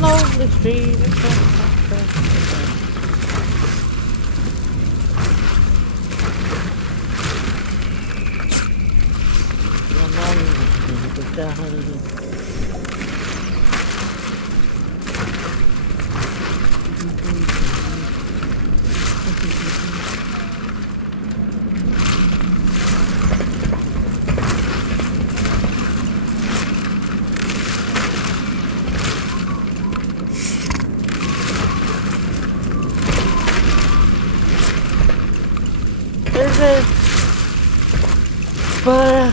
lonely street. There's a but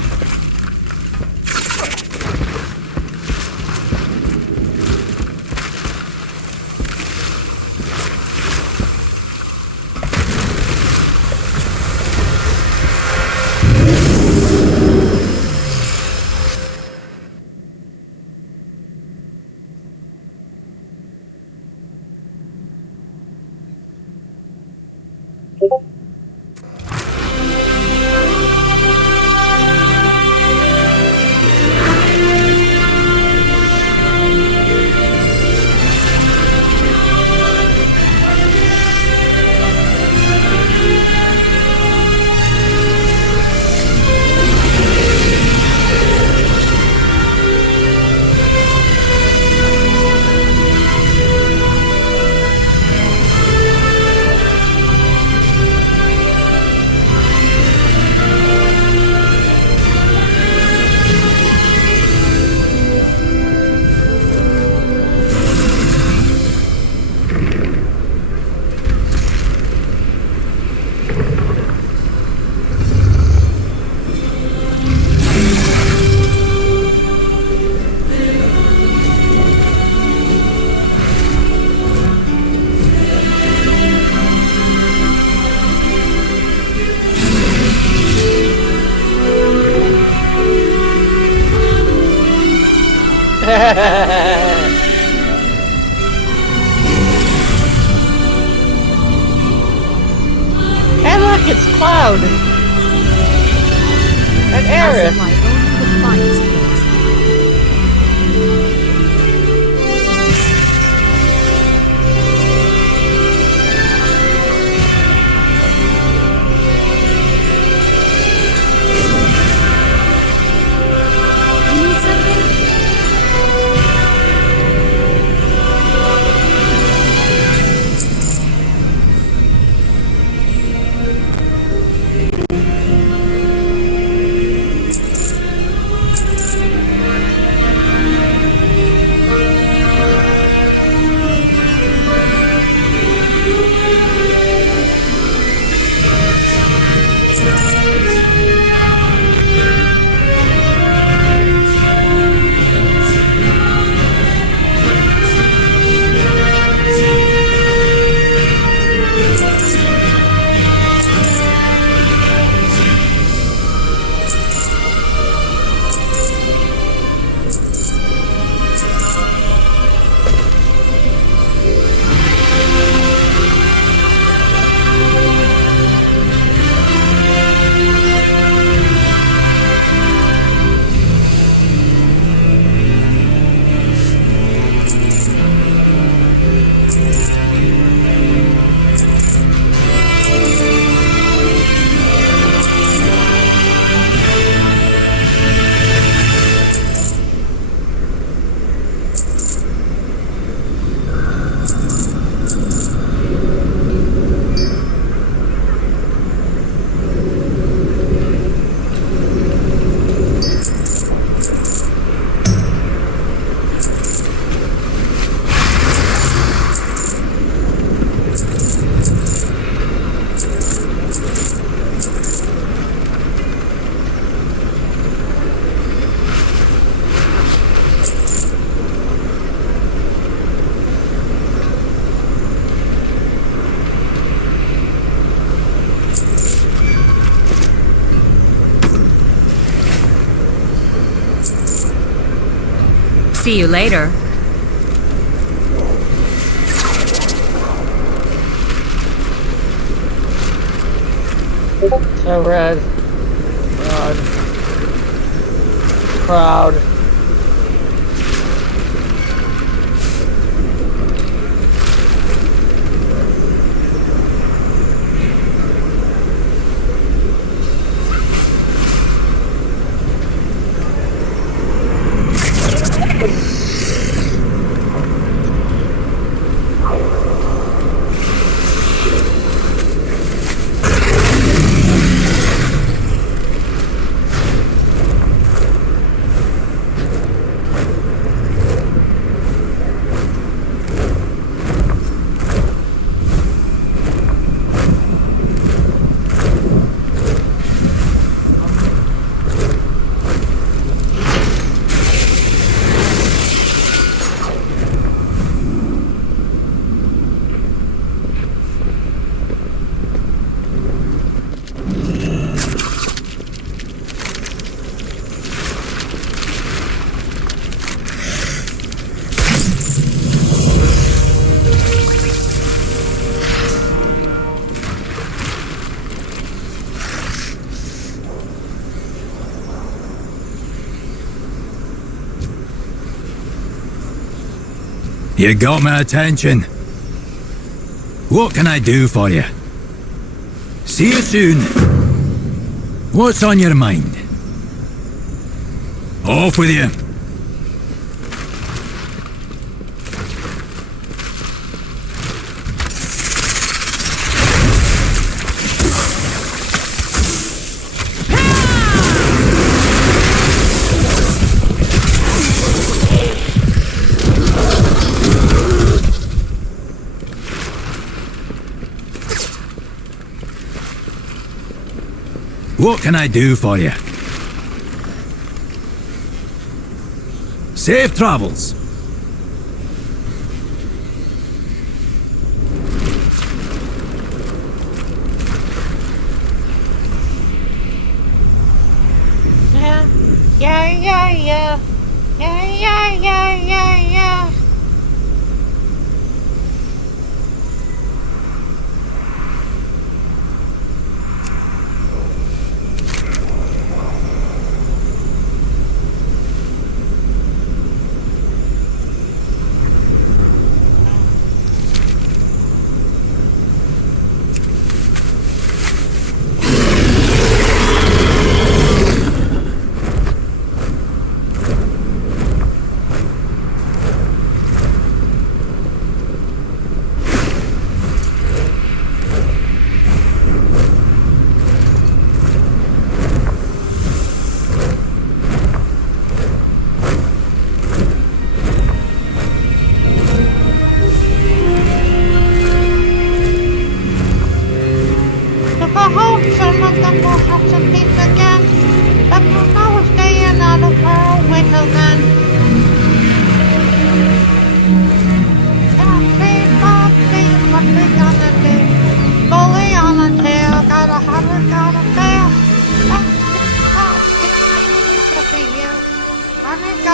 hey look, it's Cloud and Aerith. My own compliance skills. You need something? See you later. So red. God. Proud. You got my attention. What can I do for you? See you soon. What's on your mind? Off with you. What can I do for you? Safe travels. Yeah, yeah, yeah, yeah. Yeah, yeah, yeah, yeah, yeah. I hope some of them will have some peace again, but we'll know we're staying out of our window then. What we gonna do? Bully on a tail, gotta have it, gotta fail. To be you. I ain't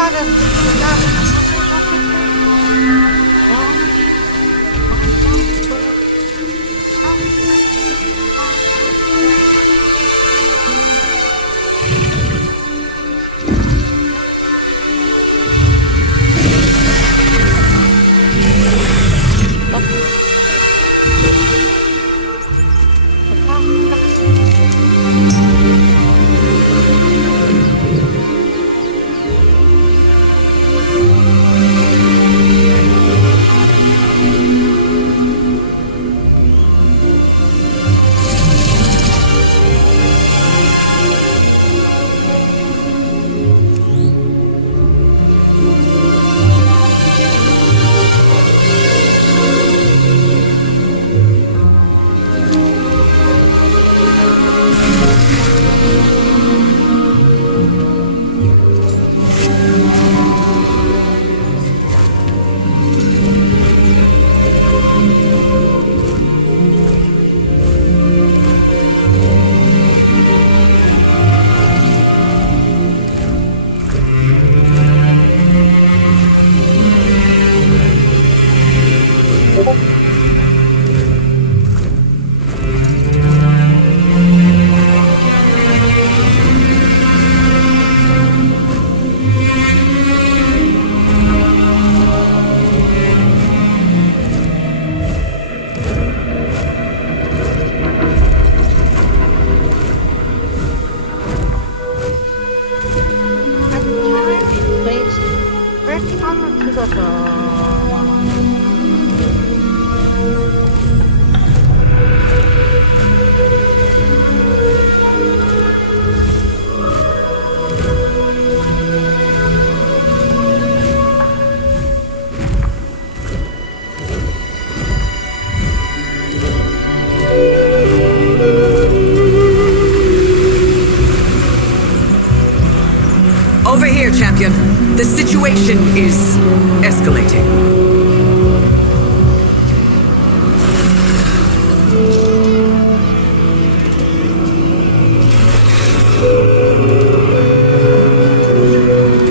Over here, champion. The situation is escalating.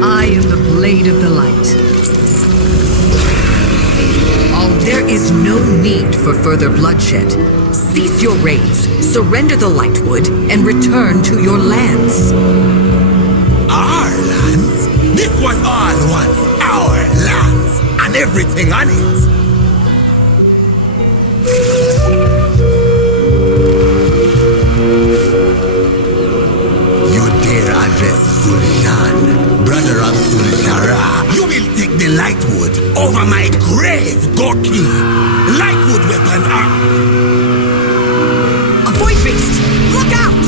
I am the blade of the light. There is no need for further bloodshed. Cease your raids, surrender the Lightwood, and return to your lands. Our lands? This was all once our lands, and if everything on it. You dare address Zul'Shan, brother of Zul'Shara. You will take the Lightwood over my grave, Gorky. Lightwood weapons are... Avoid beast! Look out!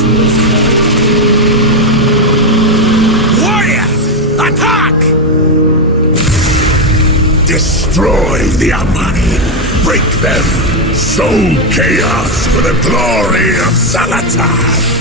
Warriors, attack! Destroy the Amani. Break them. Sow chaos for the glory of Zalatan.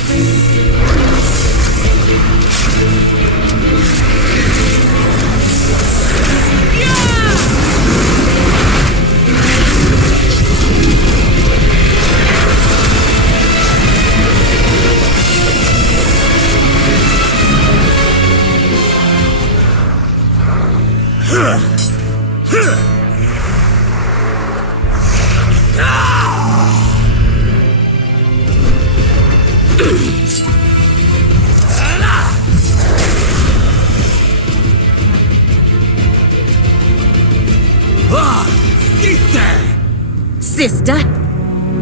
Sister,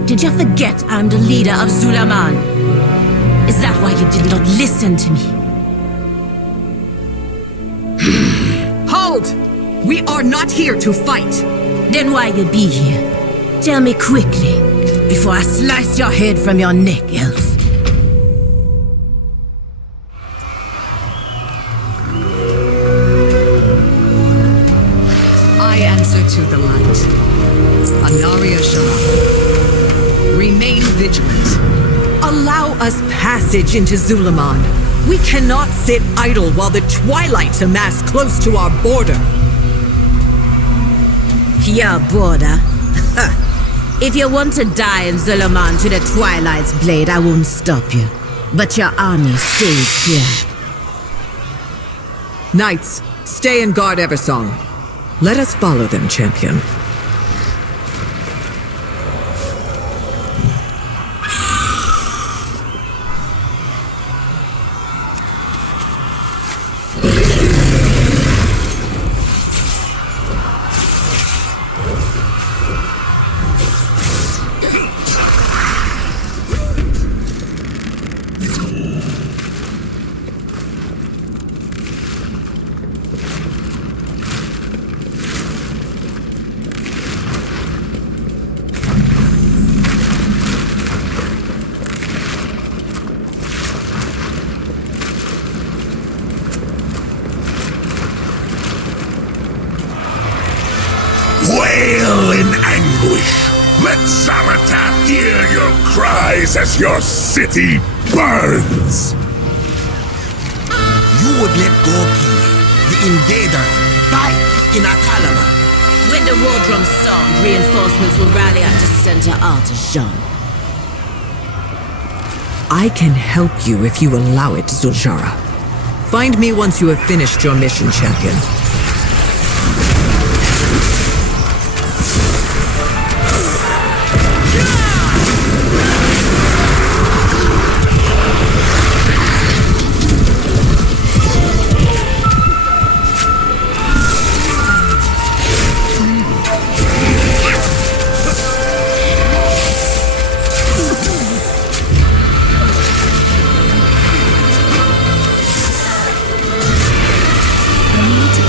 did you forget I'm the leader of Zul'Aman? Is that why you did not listen to me? Hold! We are not here to fight. Then why you be here? Tell me quickly, before I slice your head from your neck, elf. I answer to the light. Anaria Shah. Remain vigilant. Allow us passage into Zul'Aman. We cannot sit idle while the Twilights amass close to our border. Your border? If you want to die in Zul'Aman to the Twilight's blade, I won't stop you. But your army stays here. Knights, stay and guard Eversong. Let us follow them, champion. Wail in anguish. Let Zalatan hear your cries as your city burns. You would let Gorky, the invaders, fight in Atalama. When the war drums sound, reinforcements will rally at the center Artisan. I can help you if you allow it, Zul'Shara. Find me once you have finished your mission, champion. I need to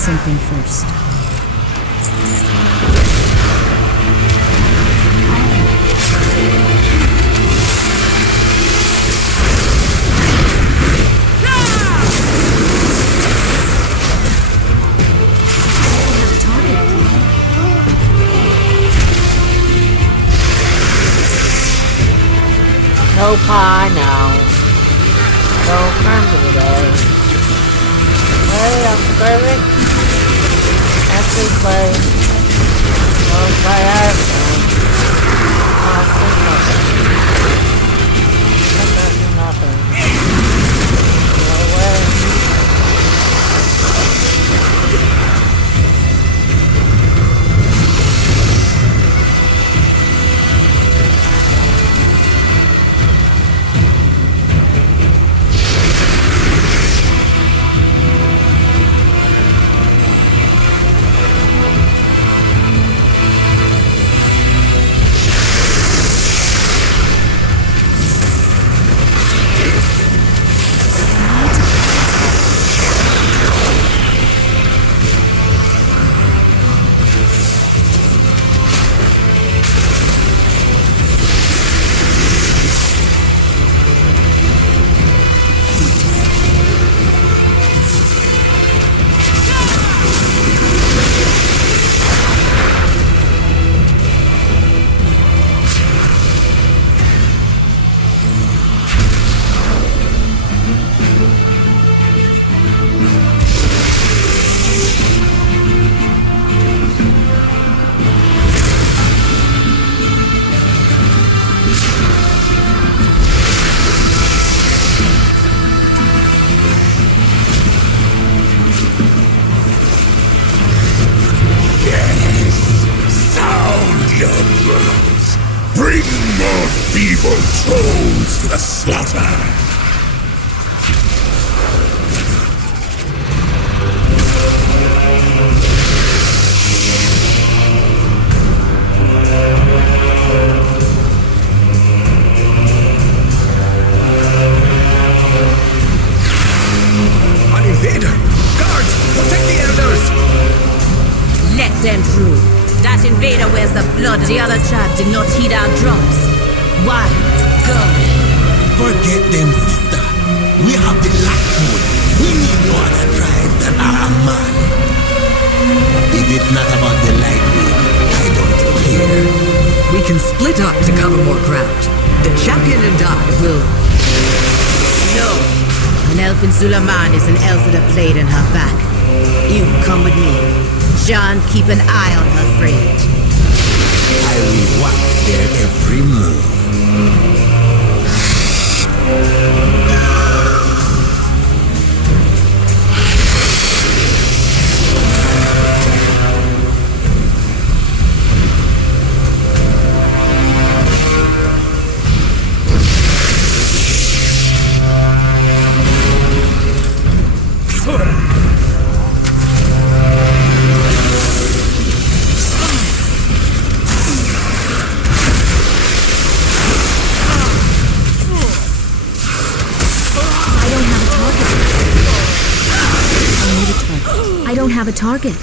something first. No pie now. No crumble today. Hey, I'm crazy. That's his play. Don't play everything. I'll see nothing. I'll see nothing. No way. Bring more feeble trolls to the slaughter! An invader! Guards! Protect the elders! Let them through. That invader wears the blood. The other tribe did not heed our drums. Why? Go. Forget them, sister. We have the Lightwood. We need no other tribe than our man. If it's not about the Lightwood, I don't care. We can split up to cover more ground. The champion and I will... No. An elf in Zulaman is an elf with a blade in her back. You come with me. John, keep an eye on her friend. I will watch their every move. I don't have a target.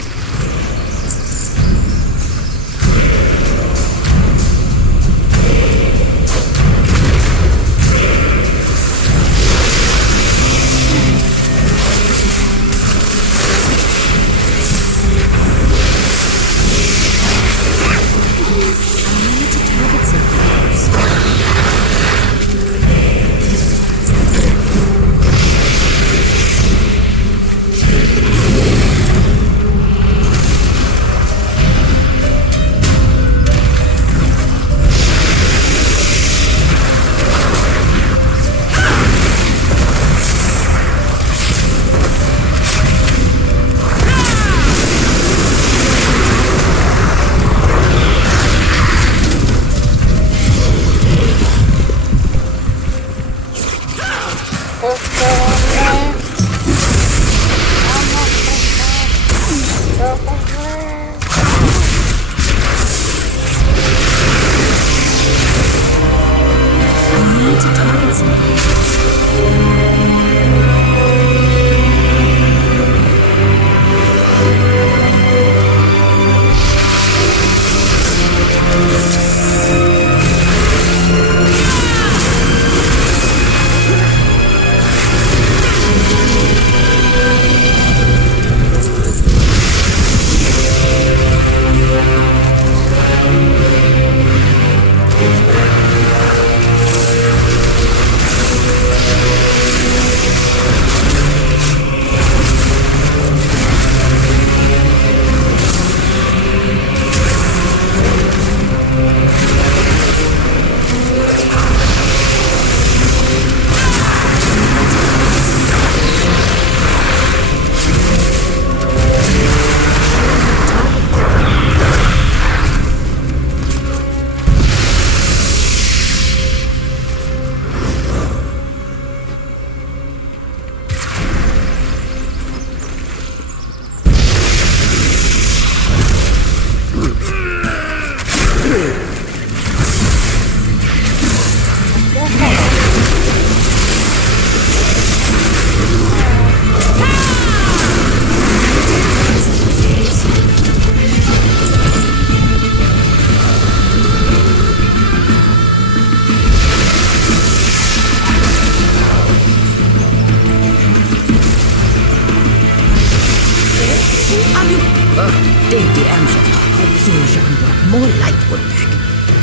more lightwood back.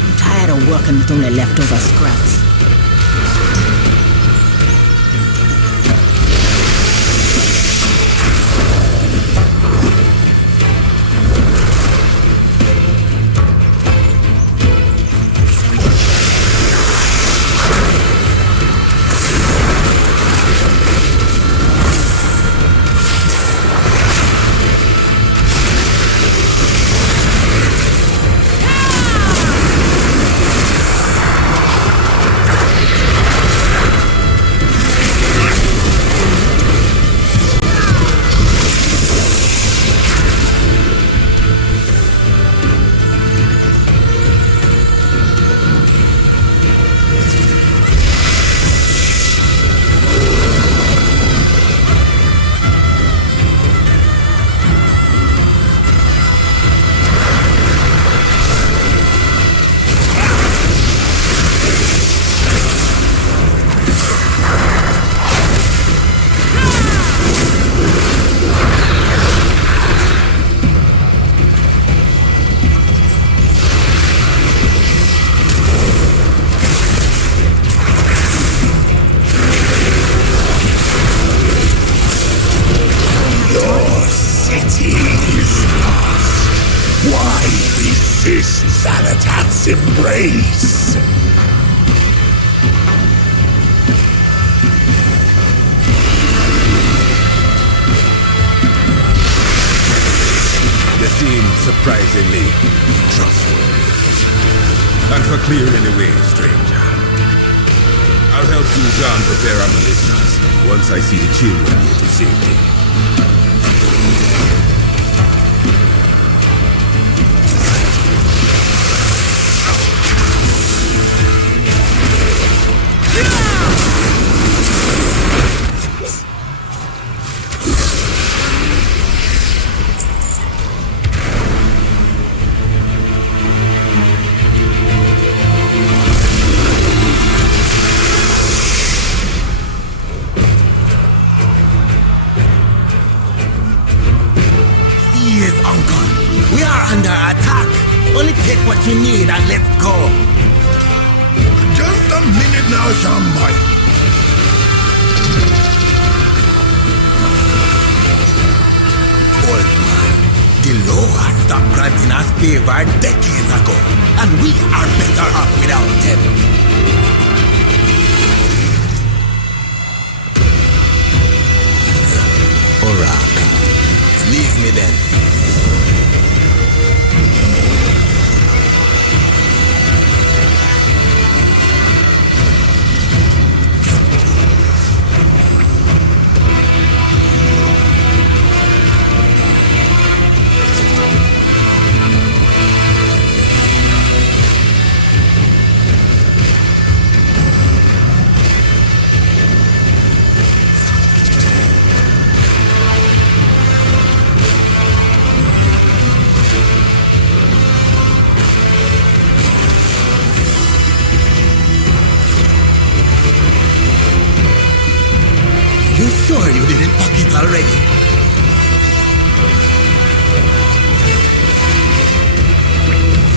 I'm tired of working with only leftover scraps. Xanatat's embrace. You seem surprisingly trustworthy. And for clearing the way, stranger. I'll help Sujan prepare our ballistas once I see the children here to safety. Yes, Uncle. We are under attack. Only take what you need and let's go. Just a minute now, Shambai. Old man, the law stopped granting us favor decades ago, and we are better off without them. Oracle, leave me then. You sure you didn't pack it already?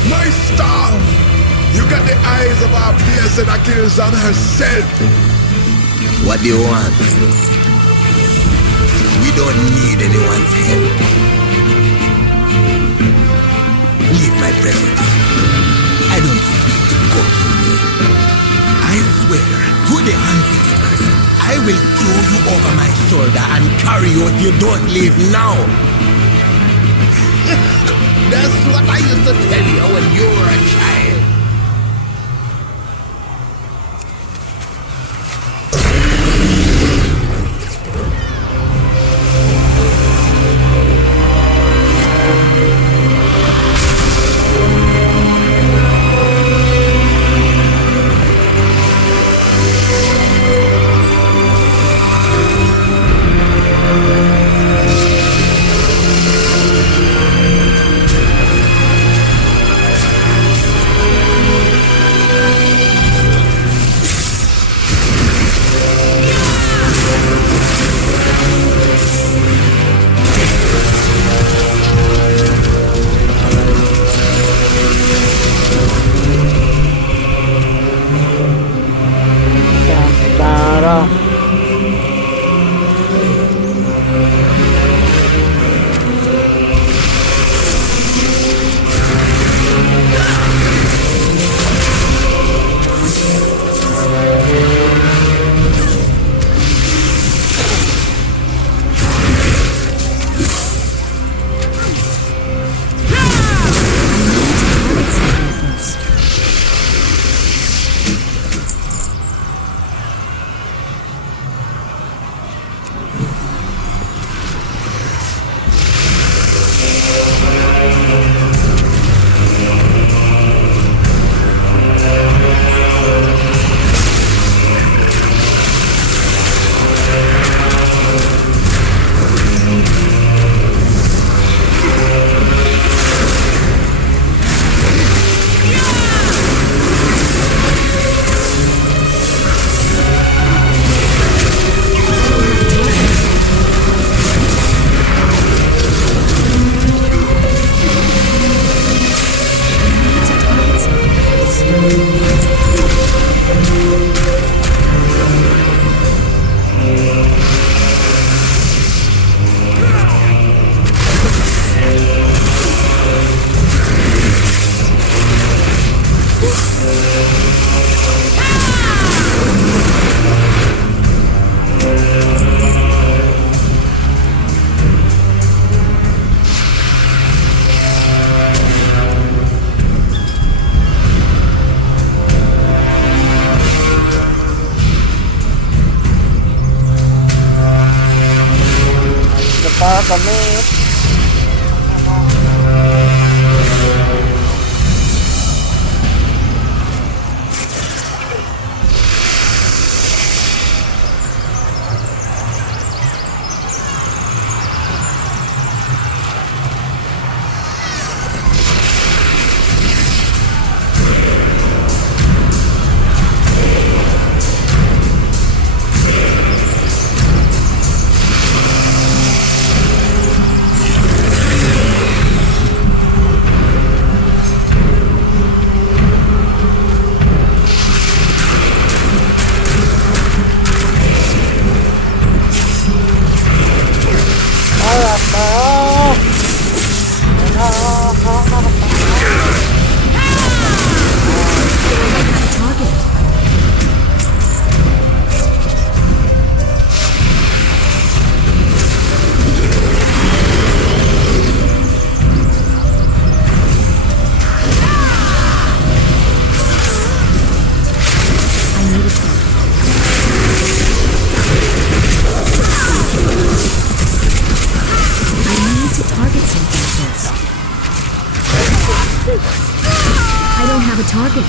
My star! You got the eyes of our blessed Achilles on herself. What do you want? We don't need anyone's help. Leave my presence. I don't speak to Goki. I swear to the ancestors, I will throw you over my shoulder and carry you if you don't leave now. That's what I used to tell you when you were a child. Damit. I don't have a target.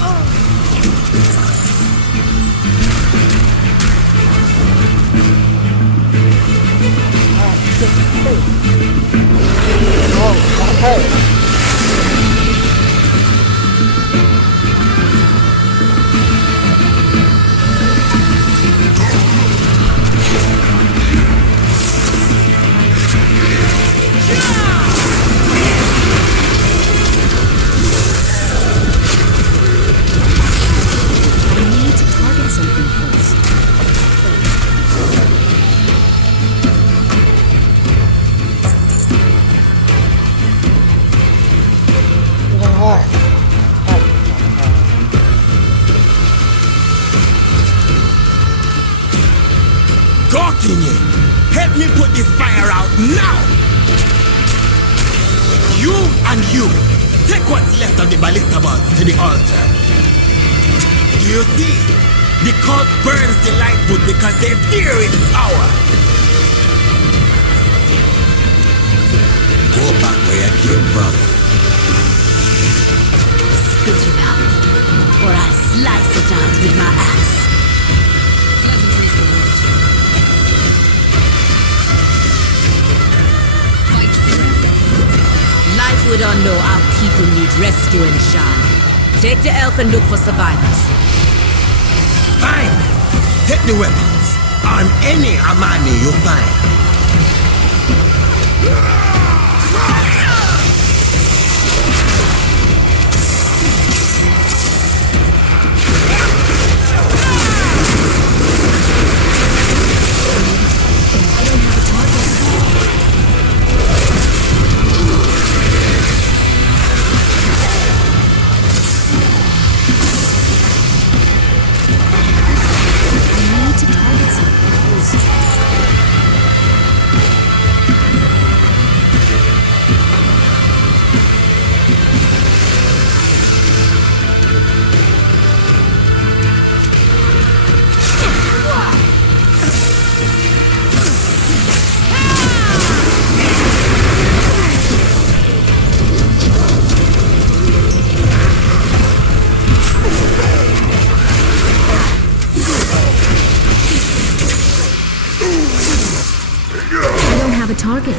Gorkini, help me put this fire out now! You and you, take what's left of the ballista buds to the altar. Do you see? The cult burns the lightwood because they fear its power. Go back where you came from. Spit it out, or I'll slice it out with my axe. Lightwood or no, our people need rescuing, Shan. Take the elf and look for survivors. Fine. Take the weapons. On any Amani you find. A target.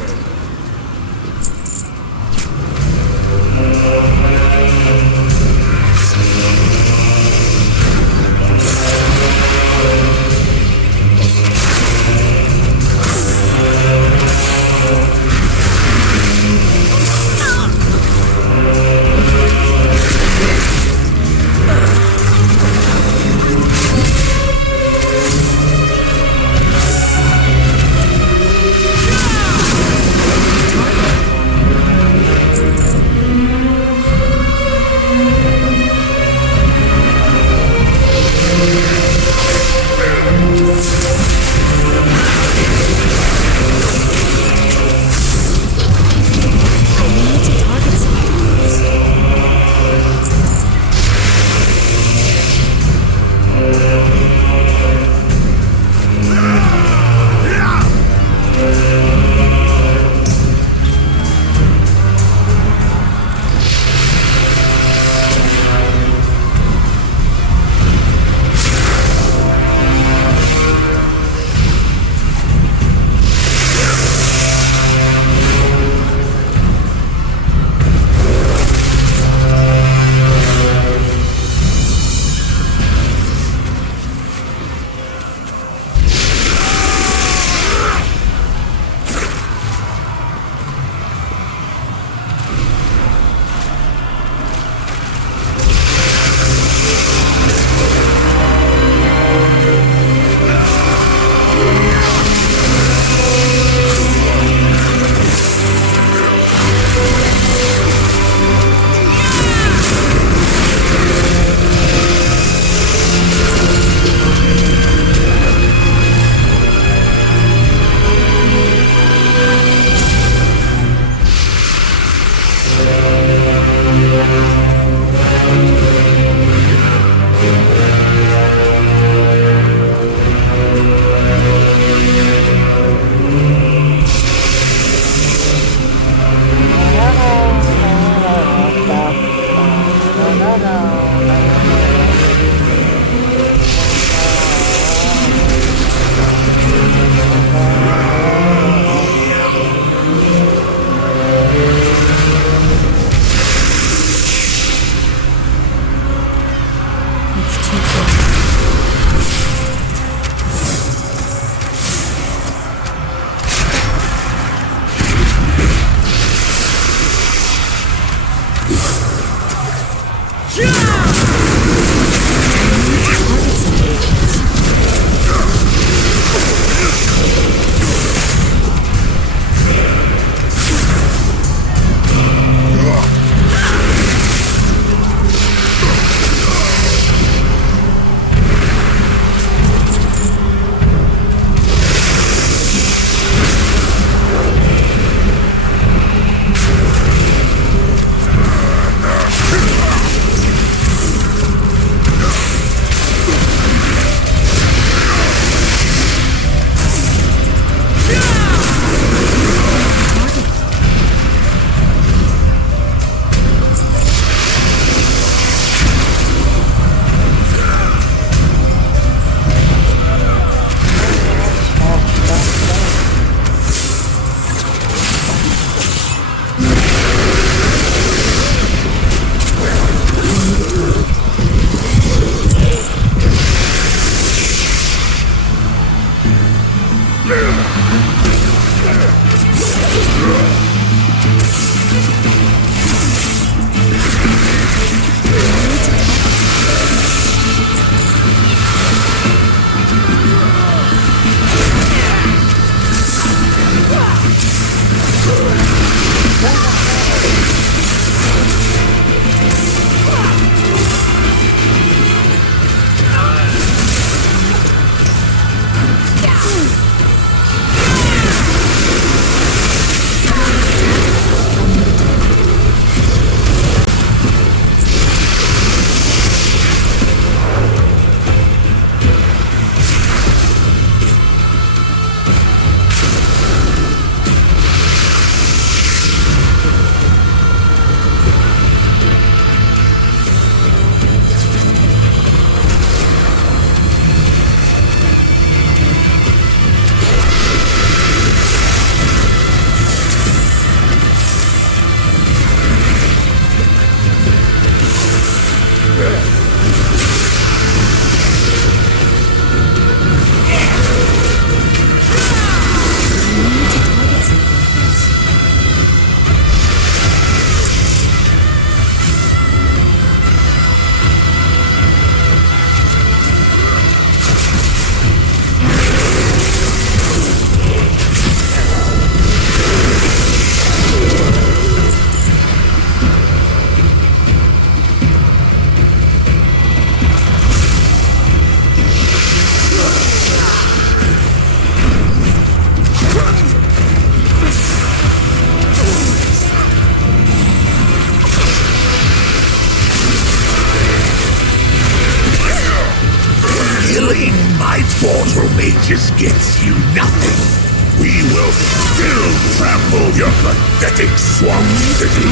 Killing my portal mages gets you nothing. We will still trample your pathetic swamp city.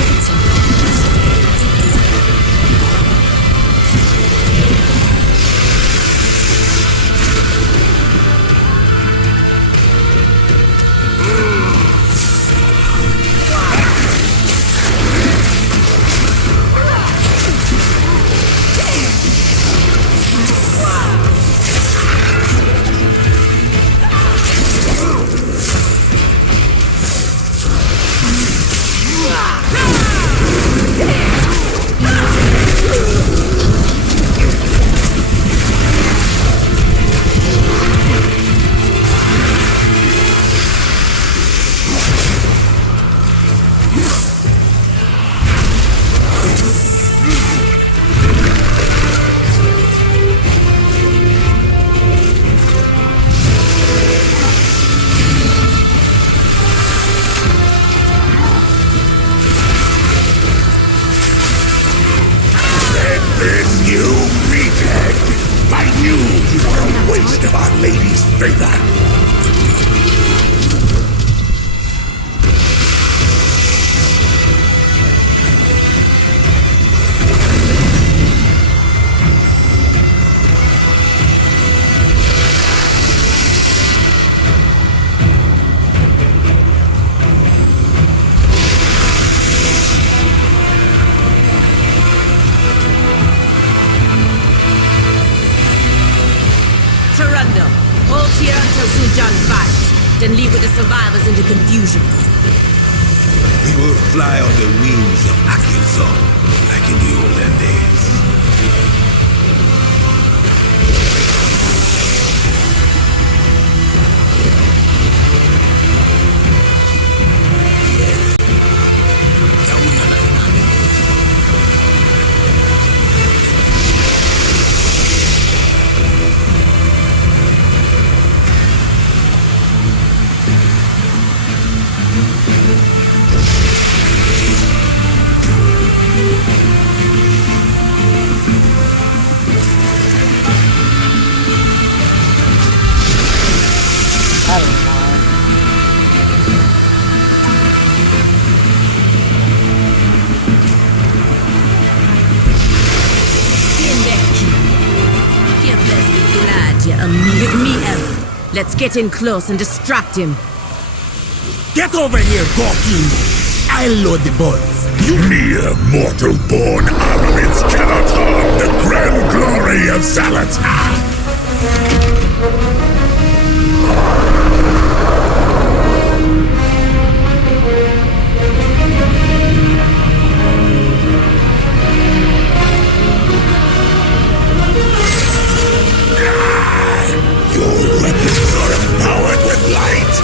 And leave with the survivors into confusion. We will fly on the wings of Akilzon, like in the olden days. With me, Ellen. Let's get in close and distract him. Get over here, Gorkin! I'll load the bullets. You mere mortal-born armaments cannot harm the grand glory of Zalatan! Your weapons are empowered with light!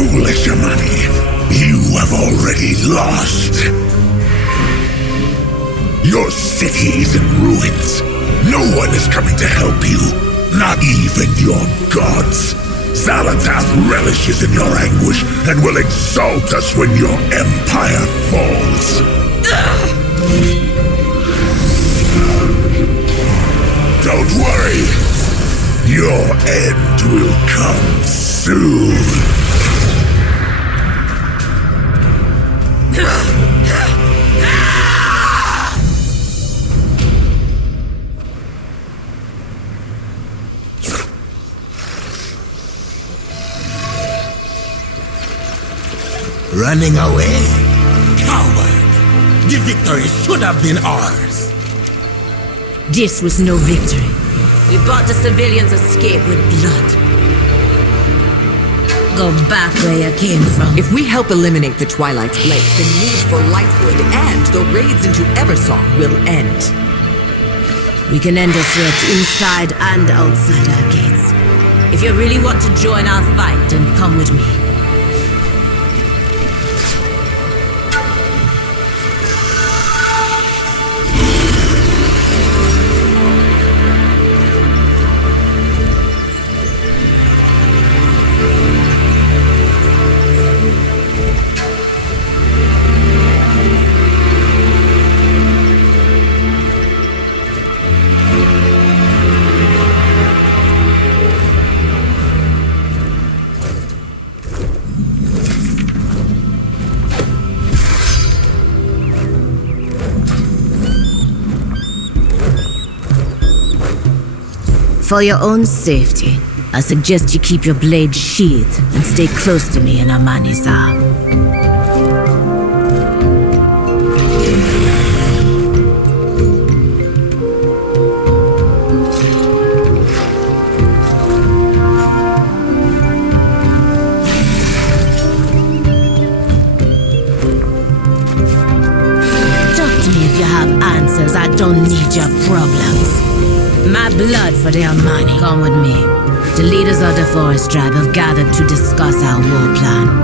Foolish Amani, you have already lost. Your city is in ruins. No one is coming to help you, not even your gods. Zalatath relishes in your anguish and will exalt us when your empire falls. Don't worry. Your end will come soon. Running away? Coward! The victory should have been ours. This was no victory. We bought the civilians' escape with blood. Go back where you came from. If we help eliminate the Twilight's Blade, the need for Lightwood and the raids into Eversong will end. We can end a threat inside and outside our gates. If you really want to join our fight, then come with me. For your own safety, I suggest you keep your blade sheathed and stay close to me in Amanizar. Talk to me if you have answers. I don't need your problems. My blood for their money. Come with me. The leaders of the Forest Tribe have gathered to discuss our war plan.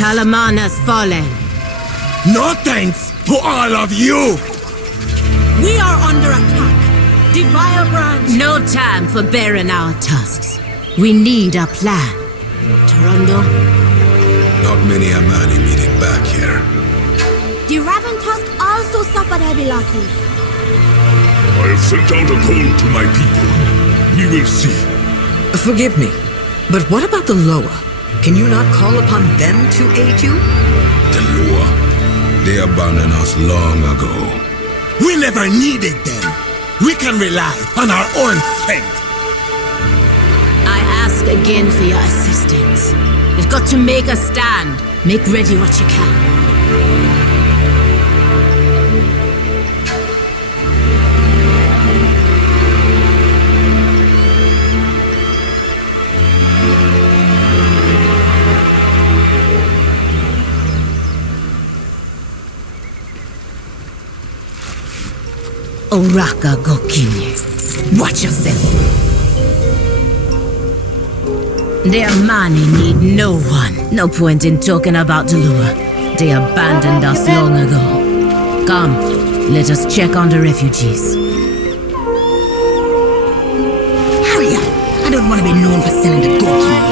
Talaman has fallen. No thanks to all of you! We are under attack. Divire branch. No time for bearing our tusks. We need a plan. Torondo? Not many Amani made it back here. The Raven Tusk also suffered heavy losses. I have sent out a call to my people. We will see. Forgive me, but what about the Loa? Can you not call upon them to aid you? The Loa. They abandoned us long ago. We never needed them. We can rely on our own strength. I ask again for your assistance. You've got to make a stand. Make ready what you can. Oraka Gokinye. Watch yourself. Their money need no one. No point in talking about Tulua. They abandoned us long ago. Come, let us check on the refugees. Hurry up! I don't want to be known for selling the Goki.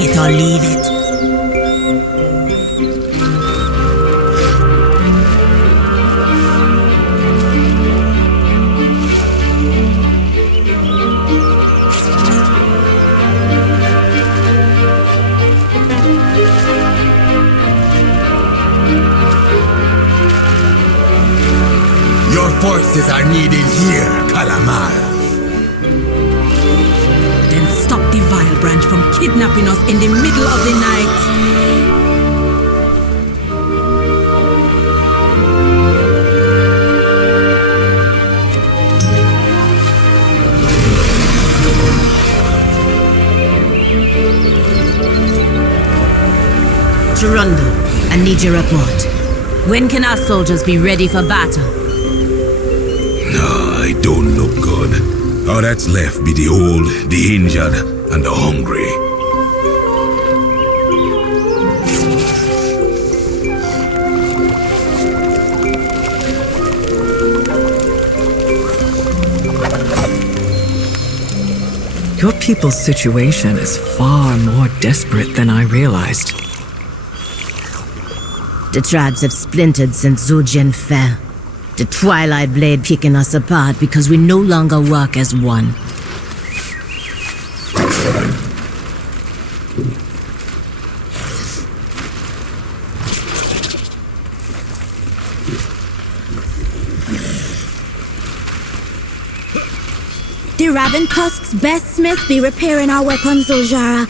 take it or leave it. Your forces are needed here, Kalamar. Then stop the Vile Branch from kidnapping us in the middle of the night. Gerundo, I need your report. When can our soldiers be ready for battle? I don't look good. All that's left be the old, the injured, and the hungry. Your people's situation is far more desperate than I realized. The tribes have splintered since Zujin fell. The Twilight Blade picking us apart because we no longer work as one. The Raventusk's best smith be repairing our weapons, Zuljara.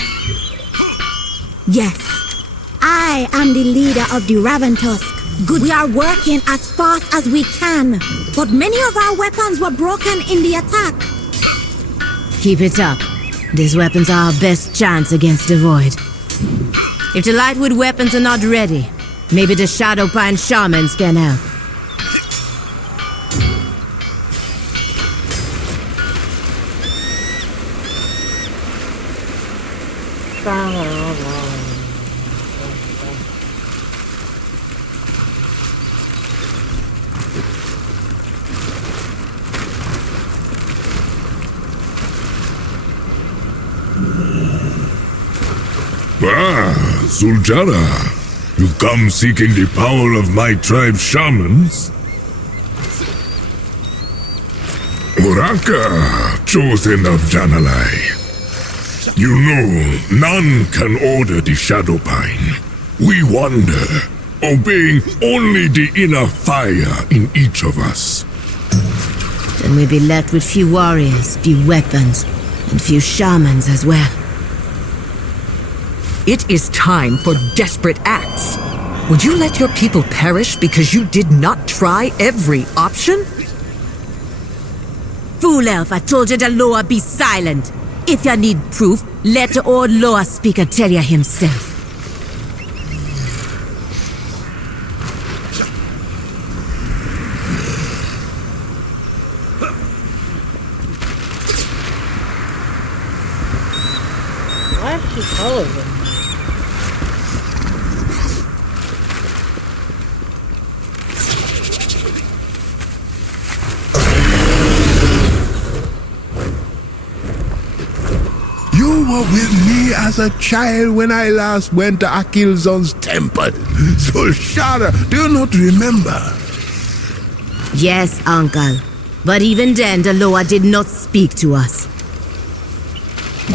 Yes, I am the leader of the Raventusk. Good. We are working as fast as we can, but many of our weapons were broken in the attack. Keep it up. These weapons are our best chance against the Void. If the Lightwood weapons are not ready, maybe the Shadowpine shamans can help. Zuljara, you come seeking the power of my tribe's shamans? Uraka, chosen of Janalai. You know, none can order the Shadowpine. We wander, obeying only the inner fire in each of us. Then we'll be left with few warriors, few weapons, and few shamans as well. It is time for desperate acts. Would you let your people perish because you did not try every option? Fool elf, I told you the Loa be silent. If you need proof, let the old Loa speaker tell you himself. Why is she taller than me? You were with me as a child when I last went to Akilzon's temple. Zuljara, do you not remember? Yes, uncle. But even then, the Loa did not speak to us.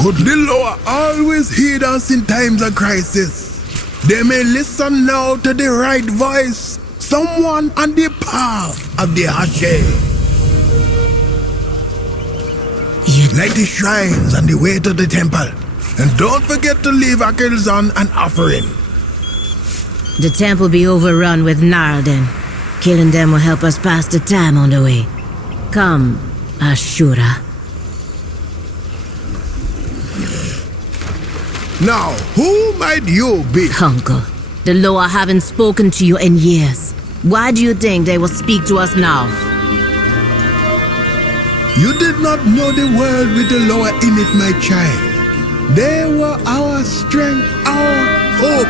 Good Liloa always heed us in times of crisis. They may listen now to the right voice, someone on the path of the Hashe. Light the shrines on the way to the temple. And don't forget to leave Akilzon an offering. The temple be overrun with Narden. Killing them will help us pass the time on the way. Come, Ashura. Now, who might you be? Uncle, the Loa haven't spoken to you in years. Why do you think they will speak to us now? You did not know the world with the Loa in it, my child. They were our strength, our hope.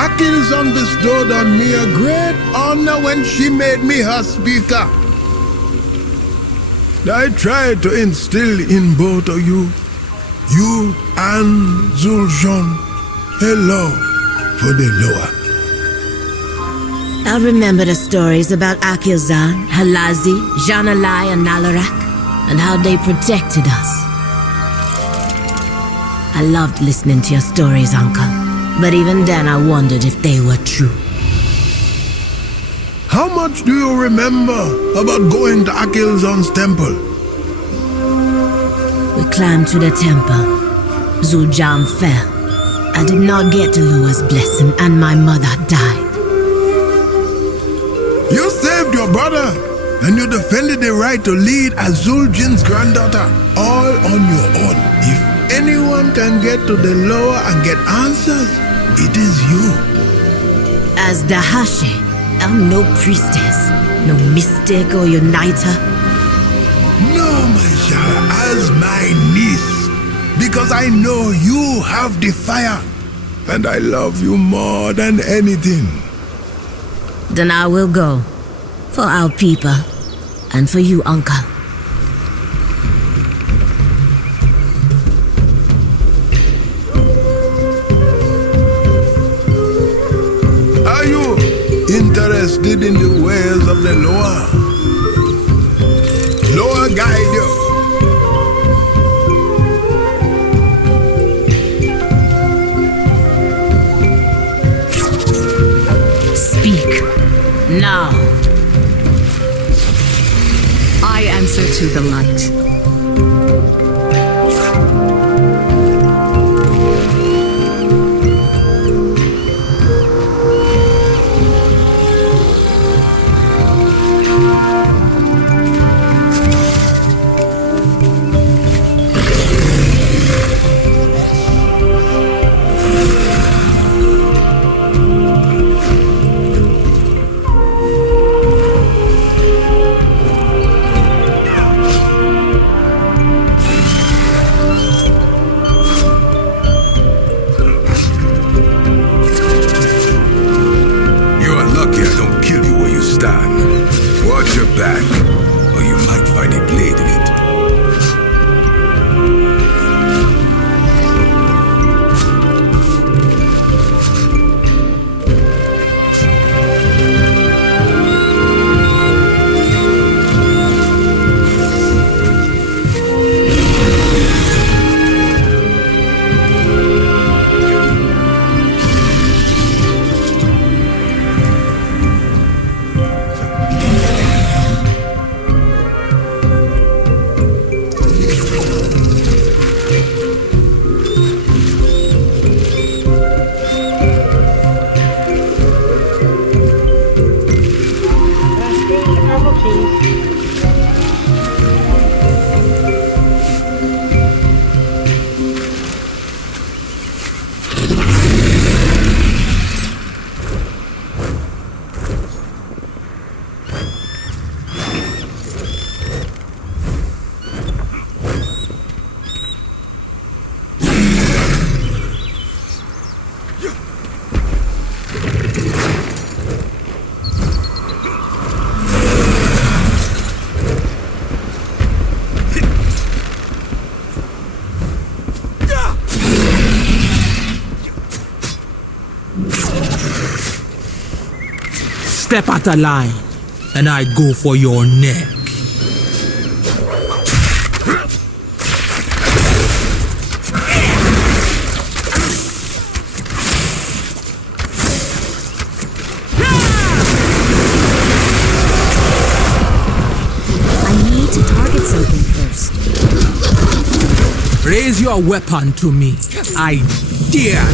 Akilzon bestowed on me a great honor when she made me her speaker. I tried to instill in both of you You and Zul'Jin, hello for the Loa. I remember the stories about Akilzan, Halazi, Janalai, and Nalarak, and how they protected us. I loved listening to your stories, Uncle, but even then I wondered if they were true. How much do you remember about going to Akilzan's temple? We climbed to the temple. Zul'Jin fell. I did not get to Lua's blessing, and my mother died. You saved your brother, and you defended the right to lead as Zul'Jin's granddaughter, all on your own. If anyone can get to the Loa and get answers, it is you. As Dahashe, I'm no priestess, no mystic or uniter. No, my child, as my niece, because I know you have the fire, and I love you more than anything. Then I will go. For our people. And for you, Uncle. Are you interested in the ways of the Loa? Loa guide you. Speak. Now. I answer to the light. Watch your back, or you might find a blade in it. Step out of line, and I go for your neck. I need to target something first. Raise your weapon to me. I dare.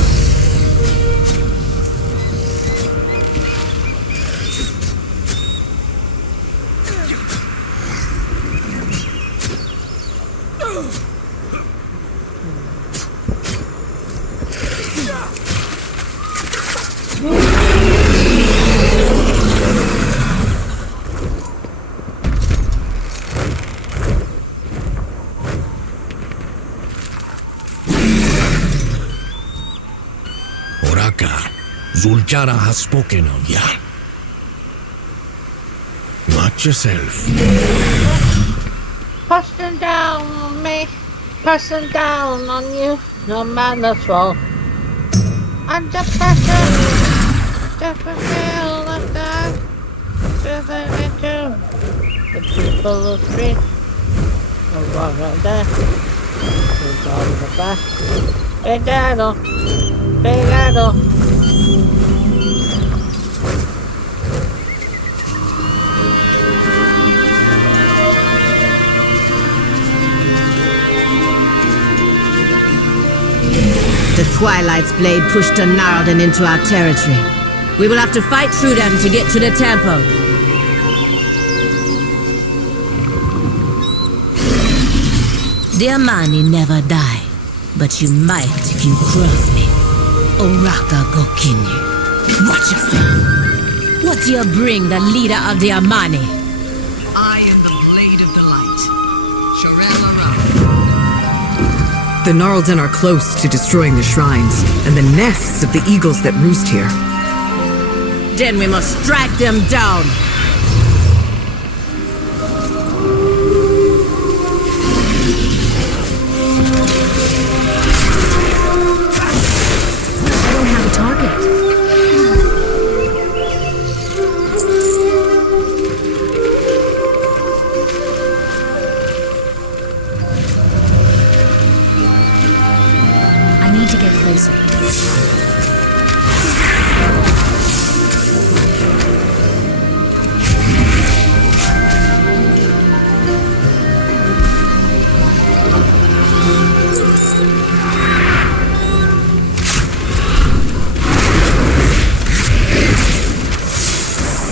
Oraka, Zul'Jin has spoken of ya. Watch yourself. Push them down on me. pressing down on you, no manageable. Under pressure, just a feel like that. Driven into the people of the street. The one right there. It's all in the back. Pegado. The Twilight's blade pushed a Gnarlden into our territory. We will have to fight through them to get to the temple. The Amani never die, but you might if you cross me. Oraka go kinyu. Watch yourself. What do you bring the leader of the Amani? I am the Blade of the Light. Shorel Aram. The Gnarlden are close to destroying the shrines and the nests of the eagles that roost here. Then we must strike them down. I don't have a target. I need to get closer.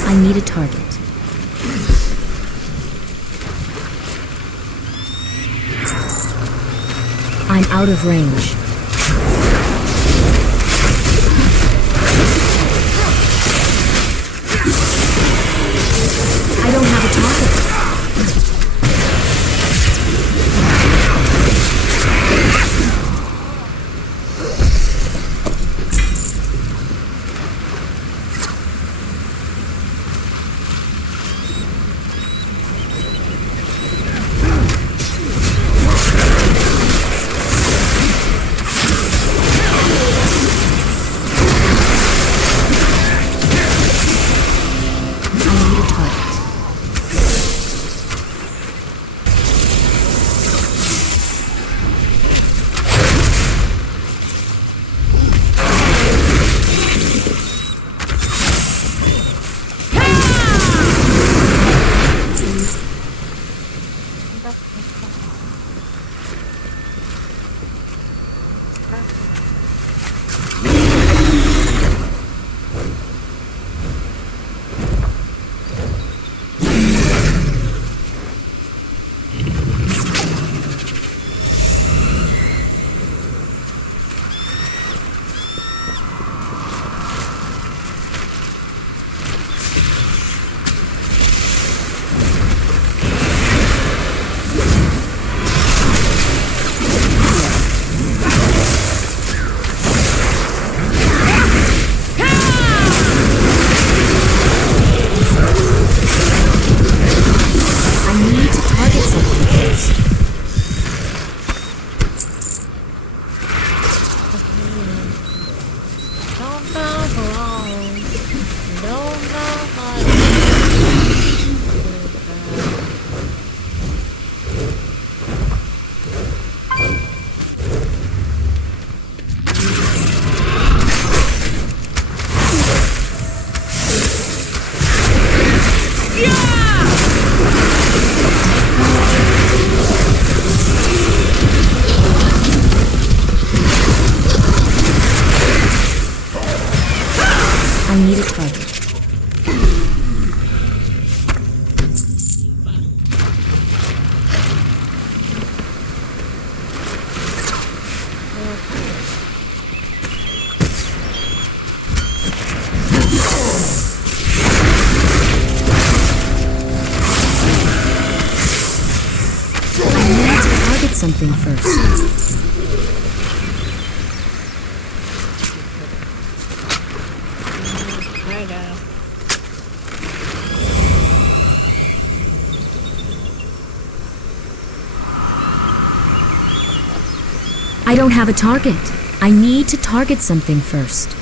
I need a target. I'm out of range. I don't have a target. I need a target. I need to target something first. don't have a target. I need to target something first.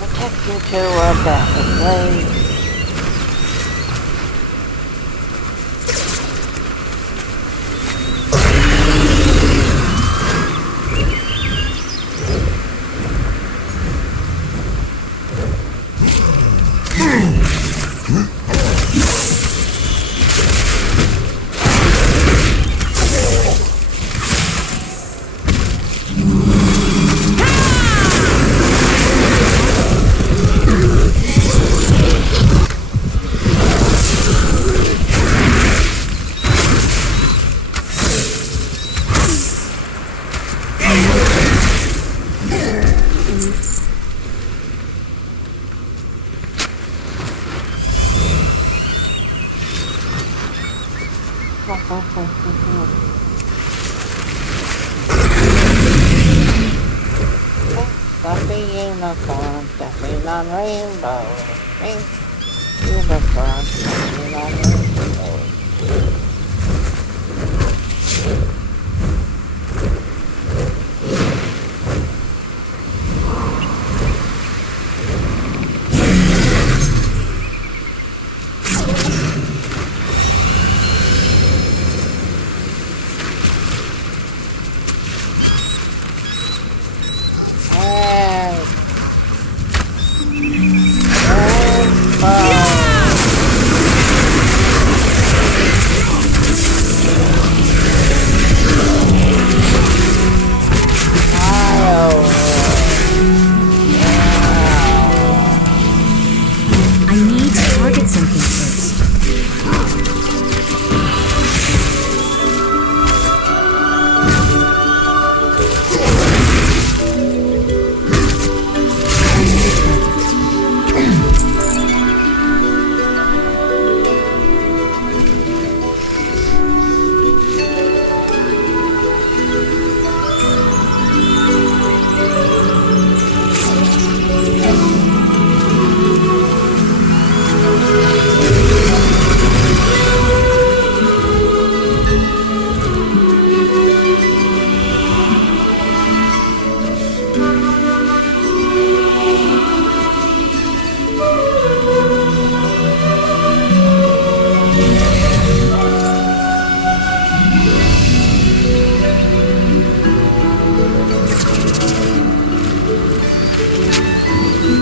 I'll take you to a better place. Stuffy unicorn, stuffy non-rainbow. Pink unicorn, stuffy non-rainbow.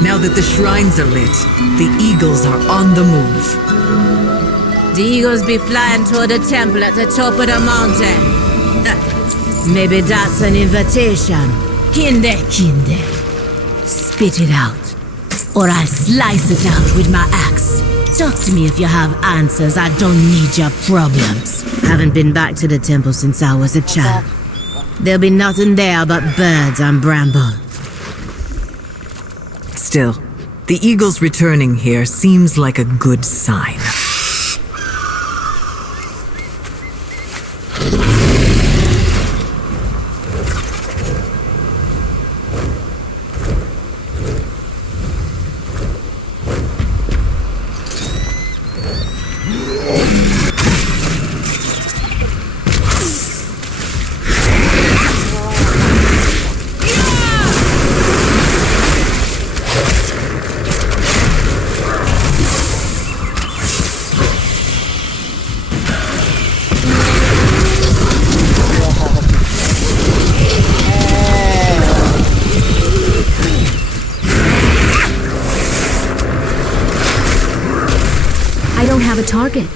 Now that the shrines are lit, the eagles are on the move. The eagles be flying toward the temple at the top of the mountain. Maybe that's an invitation. Kinde, kinde. Spit it out, or I'll slice it out with my axe. Talk to me if you have answers. I don't need your problems. Haven't been back to the temple since I was a child. There'll be nothing there but birds and bramble. Still, the eagles returning here seems like a good sign. I don't have a target.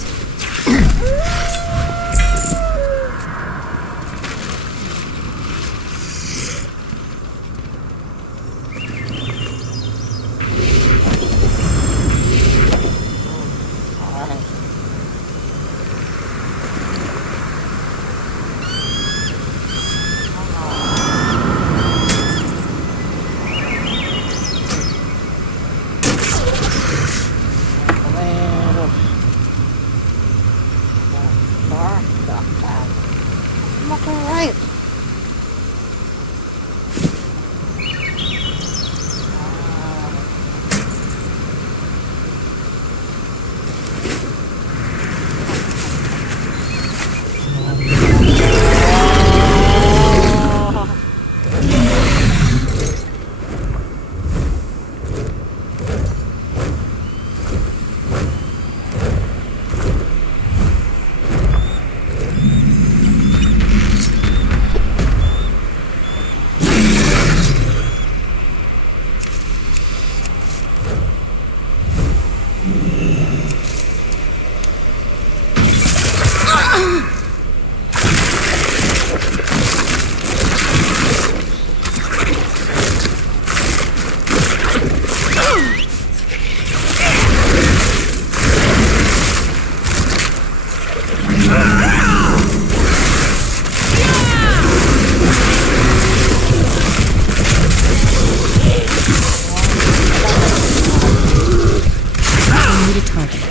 target.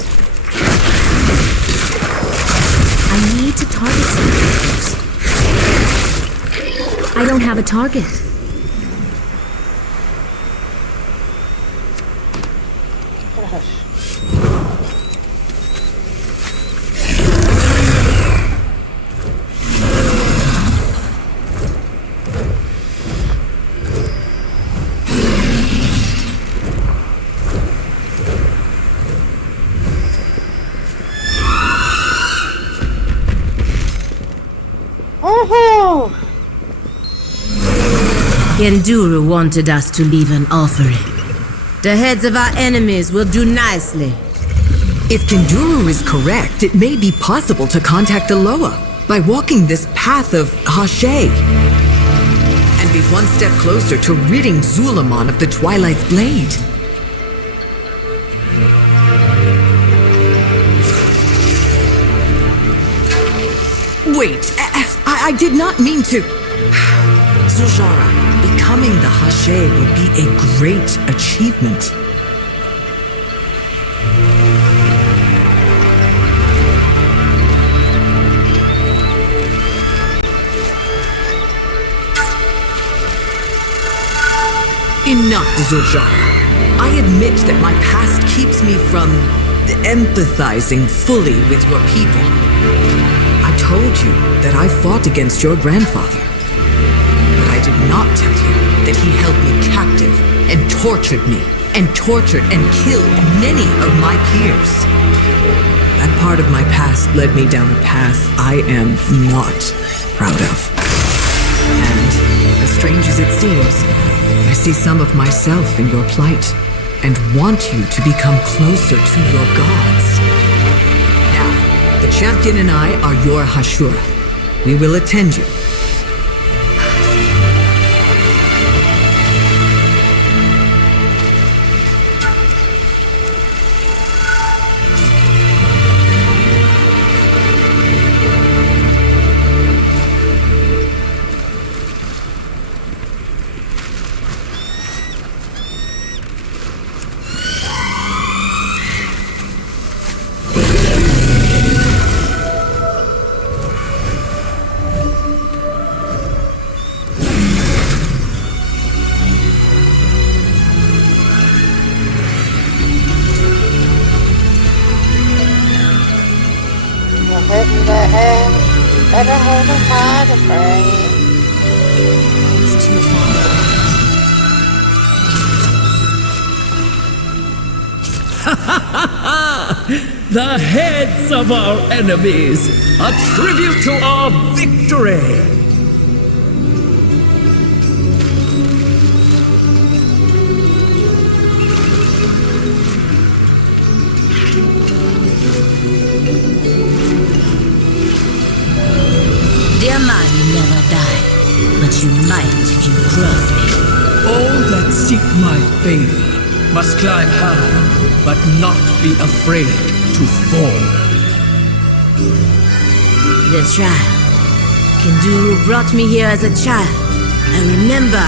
I need to target something first. I don't have a target. Kenduru wanted us to leave an offering. The heads of our enemies will do nicely. If Kenduru is correct, it may be possible to contact Aloa by walking this path of Hashay and be one step closer to ridding Zulamon of the Twilight's blade. Wait, I did not mean to... Zuljara, becoming the Hashay will be a great achievement. Enough, Zuljara. I admit that my past keeps me from empathizing fully with your people. I told you that I fought against your grandfather. But I did not tell you that he held me captive and tortured me and tortured and killed many of my peers. That part of my past led me down a path I am not proud of. And, as strange as it seems, I see some of myself in your plight and want you to become closer to your gods. Now, the champion and I are your Hashura. We will attend you. Better hold a high to pray. It's too far. The heads of our enemies, a tribute to our victory. Dear man, you never die, but you might if you cross me. All that seek my favor must climb high, but not be afraid to fall. The trial. Kenduru brought me here as a child. I remember.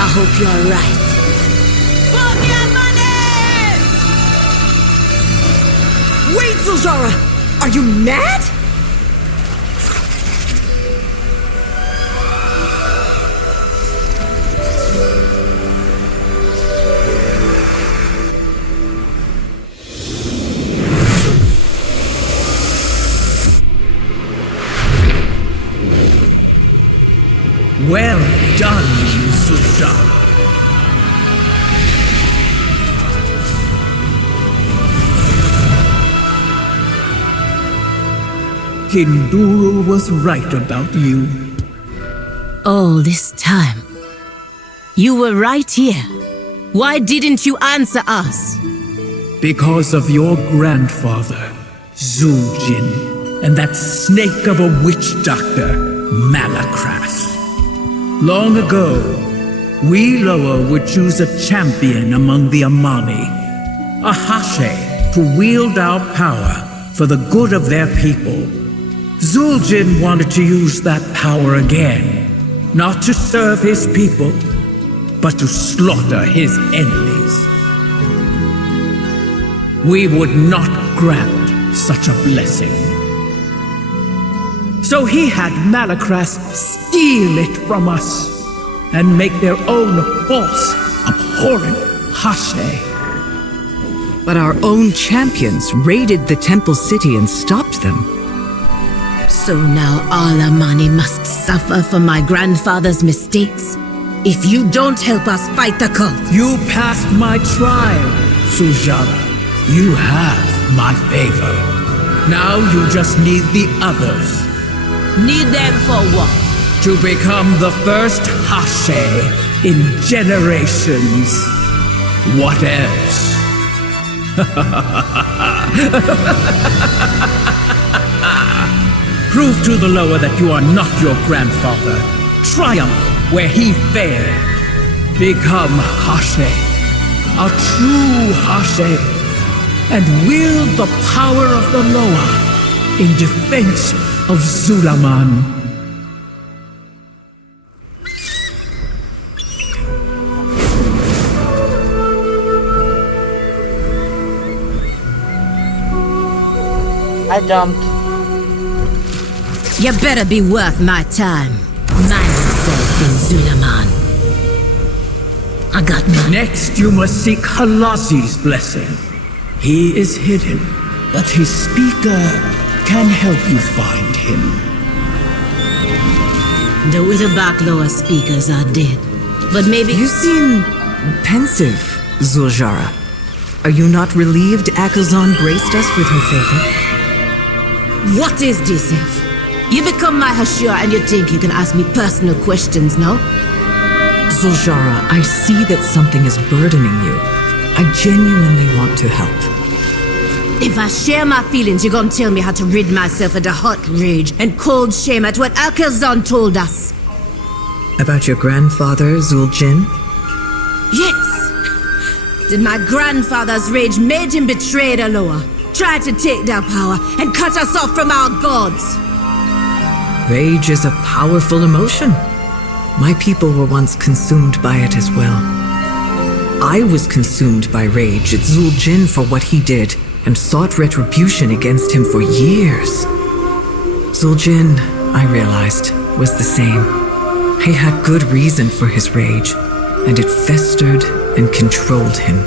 I hope you're right. Forget money! Wait, Zuljara! Are you mad? Well done, Zuljara. Kenduru was right about you. All this time. You were right here. Why didn't you answer us? Because of your grandfather, Zuljin, and that snake of a witch doctor, Malakras. Long ago, we Loa would choose a champion among the Amani, a Hashe, to wield our power for the good of their people. Zul'jin wanted to use that power again, not to serve his people, but to slaughter his enemies. We would not grant such a blessing. So he had Malakras steal it from us and make their own false, abhorrent Hashe. But our own champions raided the temple city and stopped them. So now all Amani must suffer for my grandfather's mistakes? If you don't help us fight the cult. You passed my trial, Zuljara. You have my favor. Now you just need the others. Need them for what? To become the first Hashe in generations. What else? Prove to the Loa that you are not your grandfather. Triumph where he failed. Become Hashe, a true Hashe, and wield the power of the Loa in defense of Zulaman. I jumped. You better be worth my time. Mind yourself in Zulaman. I got money. Next, you must seek Halazi's blessing. He is hidden, but his speaker can help you find him. The Witherback Loa speakers are dead. But maybe You seem pensive, Zuljara. Are you not relieved Akazan graced us with her favor? What is this? You become my Hashira and you think you can ask me personal questions, no? Zuljara, I see that something is burdening you. I genuinely want to help. If I share my feelings, you're gonna tell me how to rid myself of the hot rage and cold shame at what Alcazan told us. About your grandfather, Zul'jin? Yes! Did my grandfather's rage made him betray the Loa, try to take their power, and cut us off from our gods? Rage is a powerful emotion. My people were once consumed by it as well. I was consumed by rage at Zul'jin for what he did, and sought retribution against him for years. Zul'jin, I realized, was the same. He had good reason for his rage, and it festered and controlled him.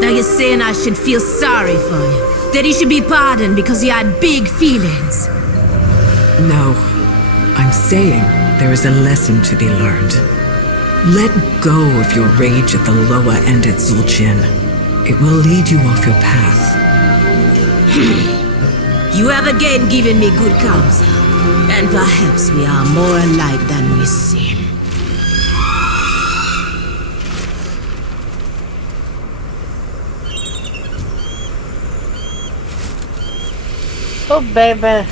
Now you're saying I should feel sorry for him? That he should be pardoned because he had big feelings? No, I'm saying there is a lesson to be learned. Let go of your rage at the Loa and at Zul'jin. It will lead you off your path. You have again given me good counsel, and perhaps we are more alike than we seem. Oh, baby.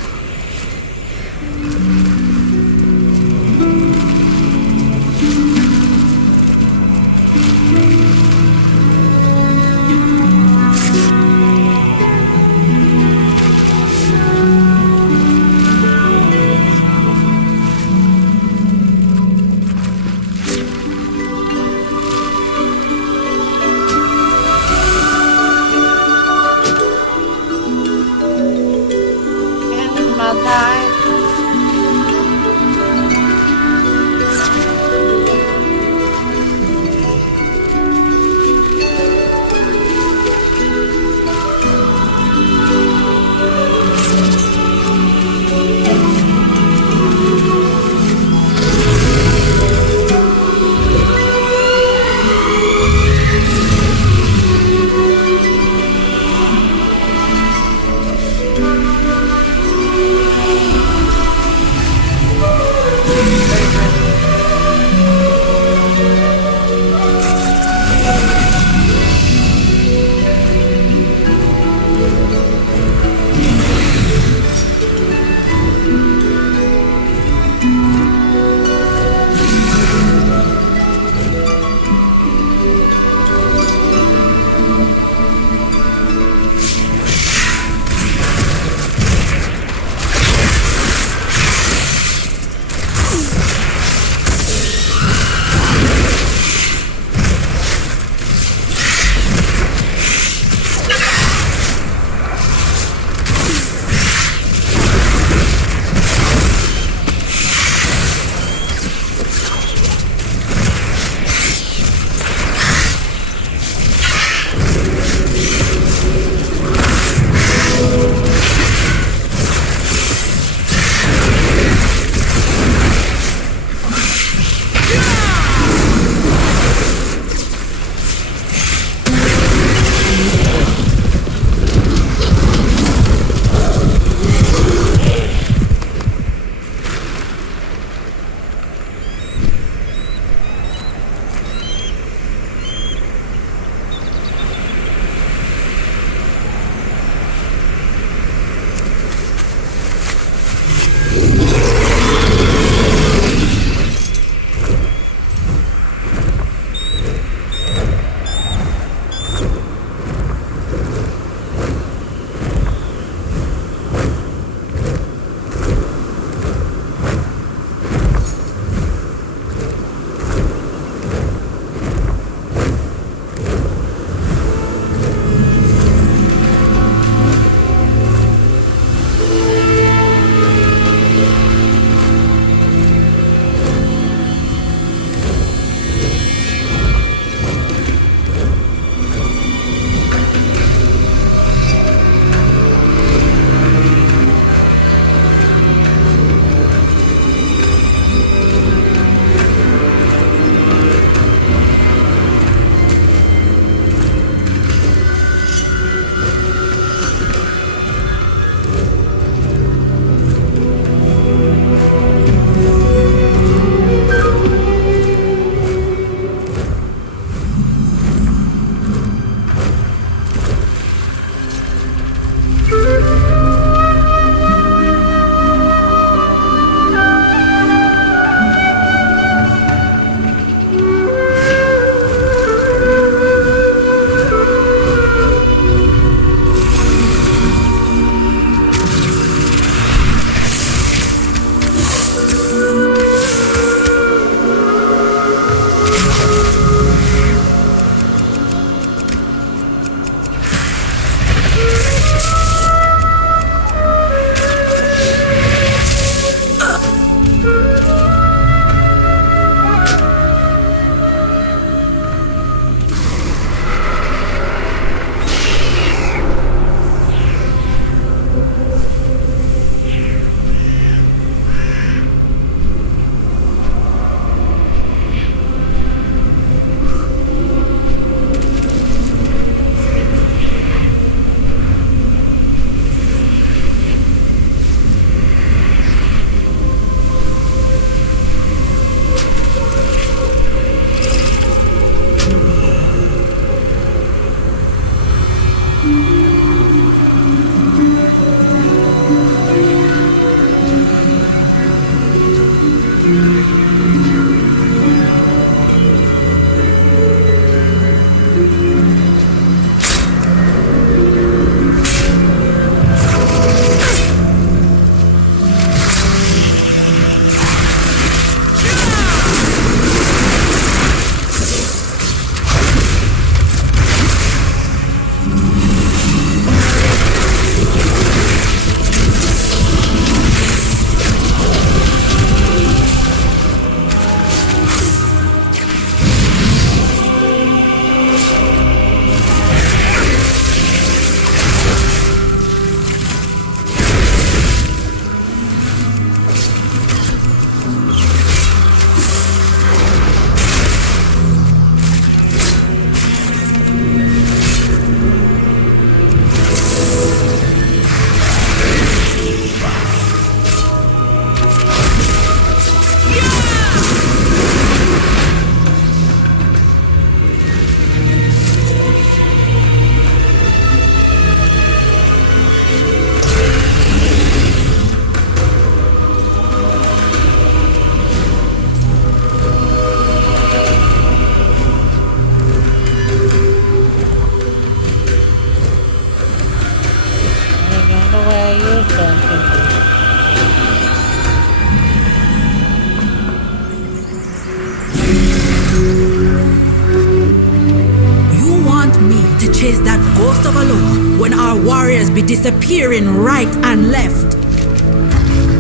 Warriors be disappearing right and left.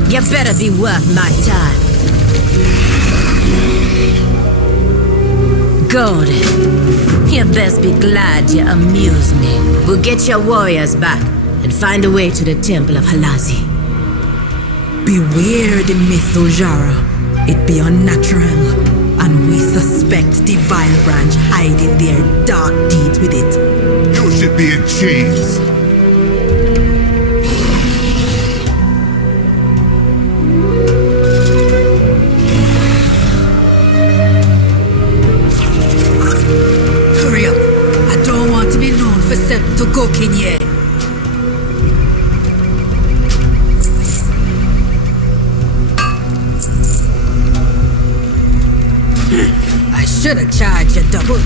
You better be worth my time. Golden, you best be glad you amuse me. We'll get your warriors back and find a way to the Temple of Halazi. Beware the myth, Uljara. It be unnatural, and we suspect the Vile Branch hiding their dark deeds with it. You should be in chains. Hurry up. I don't want to be known for setting to Gokin yet. I should have charged you double.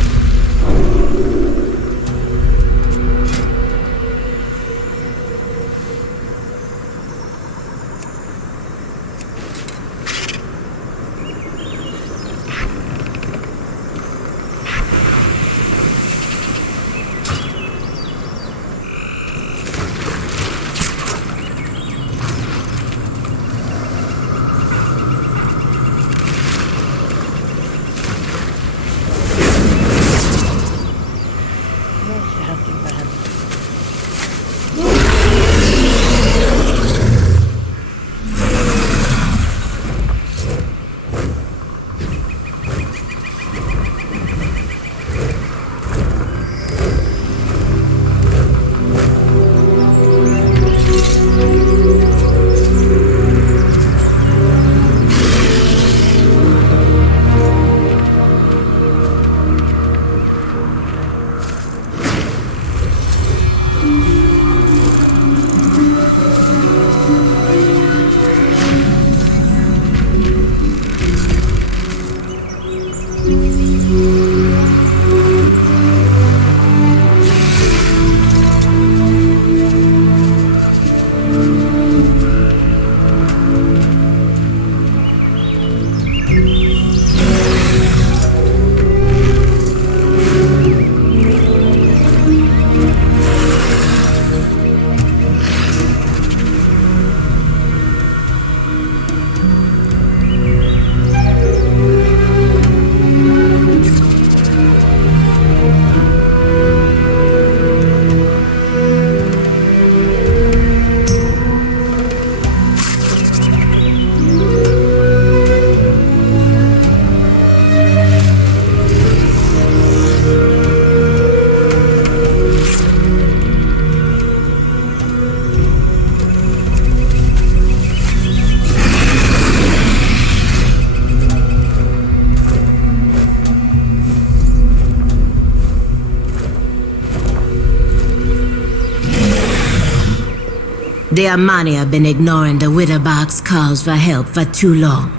The Amani have been ignoring the Witherbox calls for help for too long.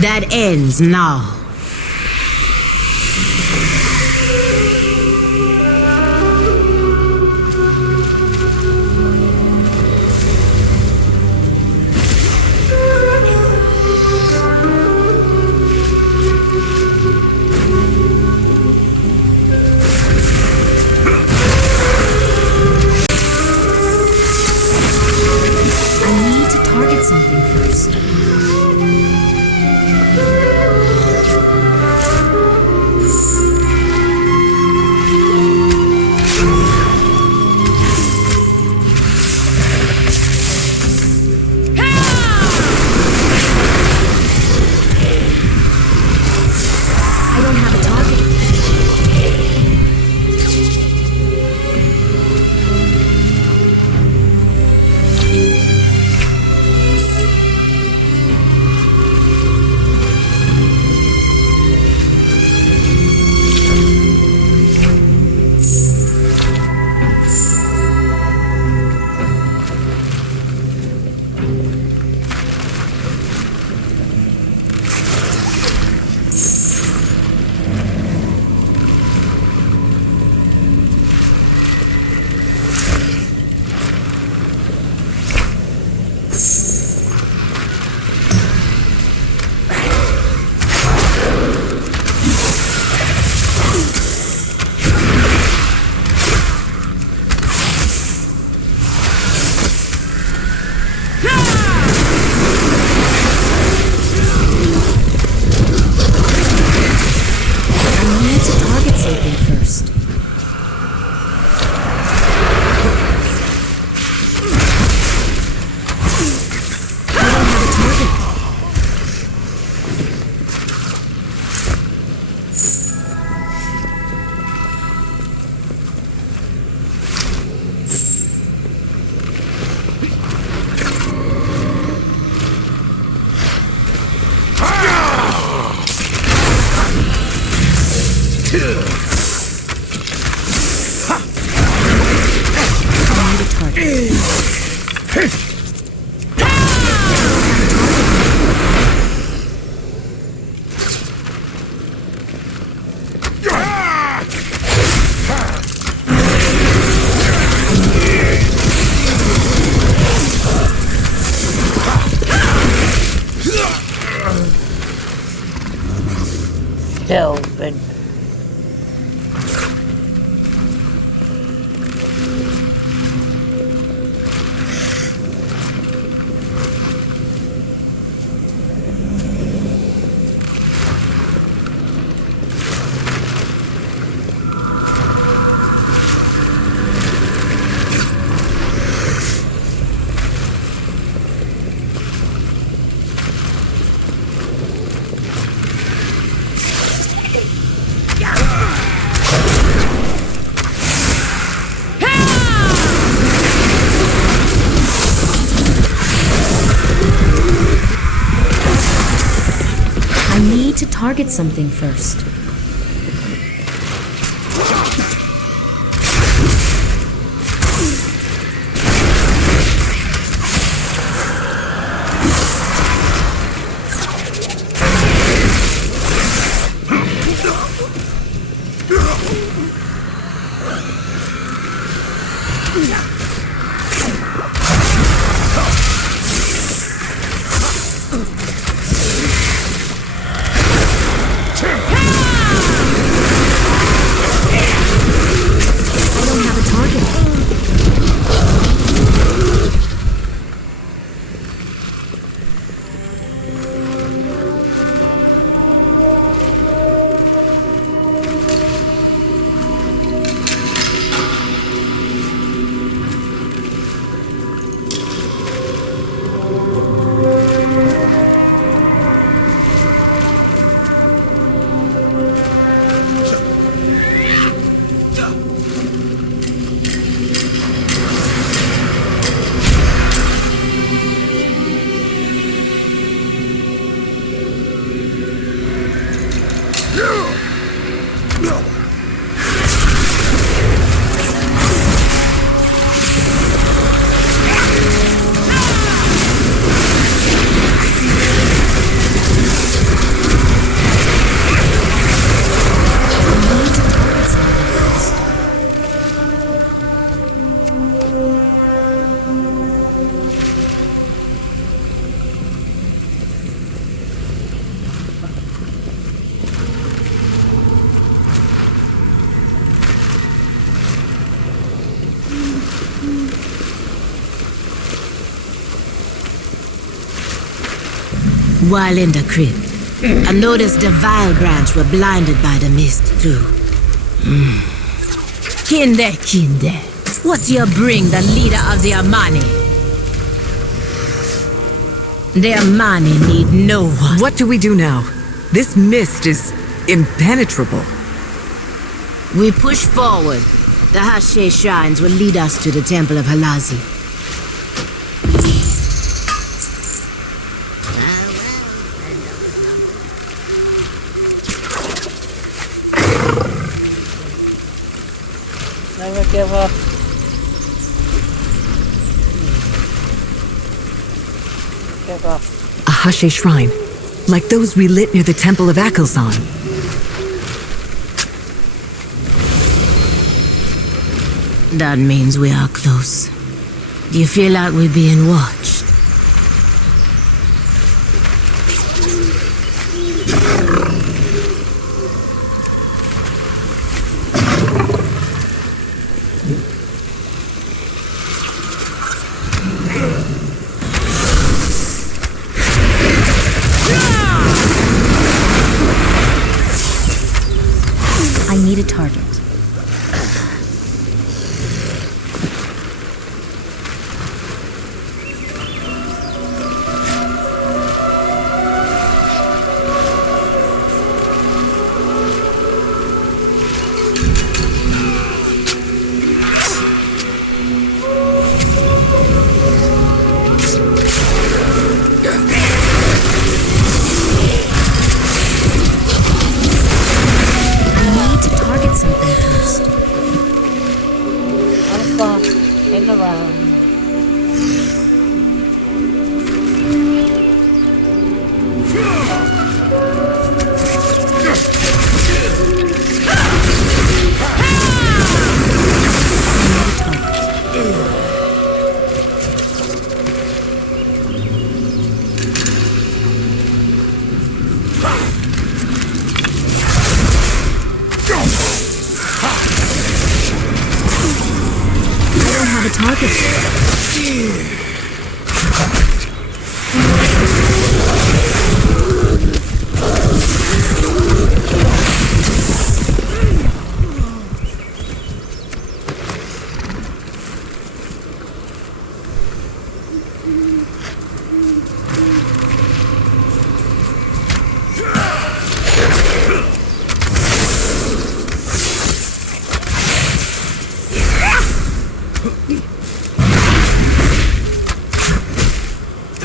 That ends now. Something first. something first. Delvin. To target something first. While in the crypt, I noticed the Vile branch were blinded by the mist too. Kinde, what do you bring the leader of the Amani? The Amani need no one. What do we do now? This mist is impenetrable. We push forward. The Hashe shrines will lead us to the Temple of Halazi. Never give up. Give up. A Hashe shrine, like those we lit near the Temple of Akelzan. That means we are close. Do you feel like we're being watched? I need a target. In the round.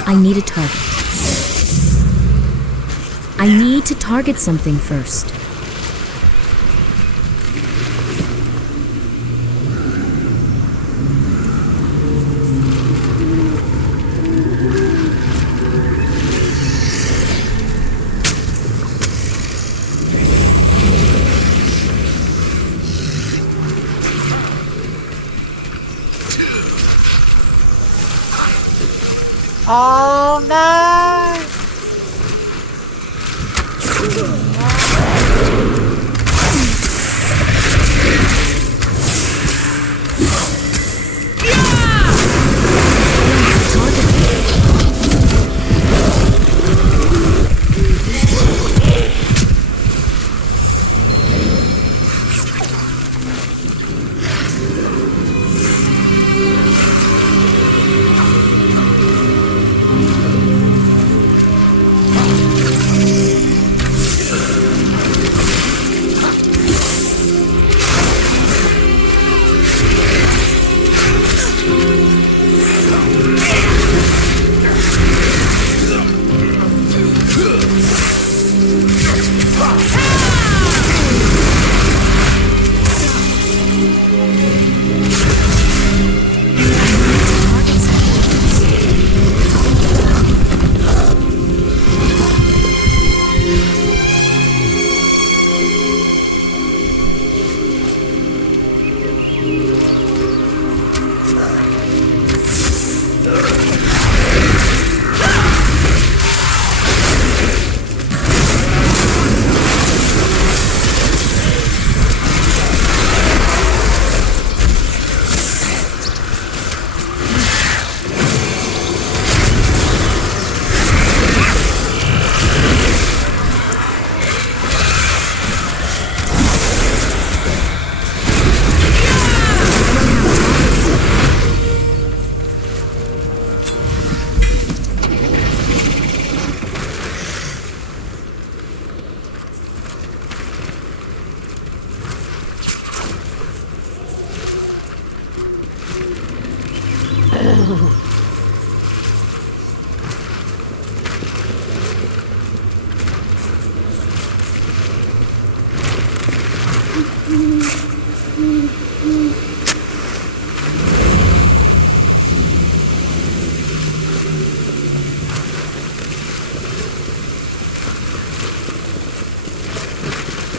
I need a target. I need to target something first. Oh no!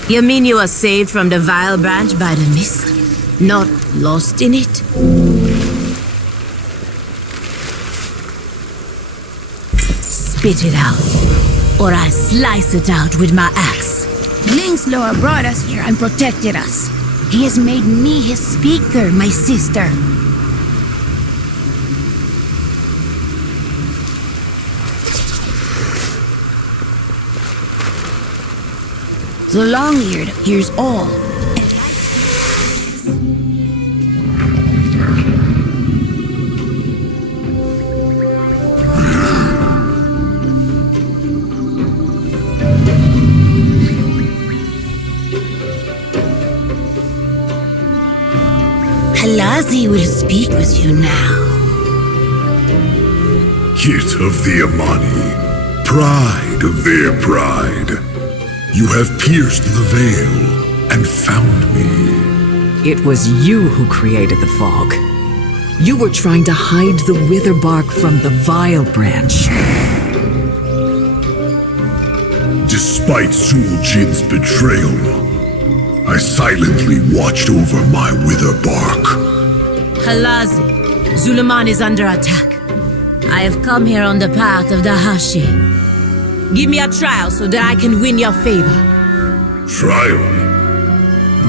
You mean you were saved from the vile branch by the mist? Not lost in it? Spit it out, or I slice it out with my axe. Lingslor brought us here and protected us. He has made me his speaker, my sister. The Long-Eared hears all. Halazi will speak with you now. Kit of the Amani, pride of their pride. You have pierced the veil and found me. It was you who created the fog. You were trying to hide the wither bark from the Vile Branch. Despite Zuljin's betrayal, I silently watched over my wither bark. Halazi, Suleiman is under attack. I have come here on the path of the Hashi. Give me a trial so that I can win your favor. Trial?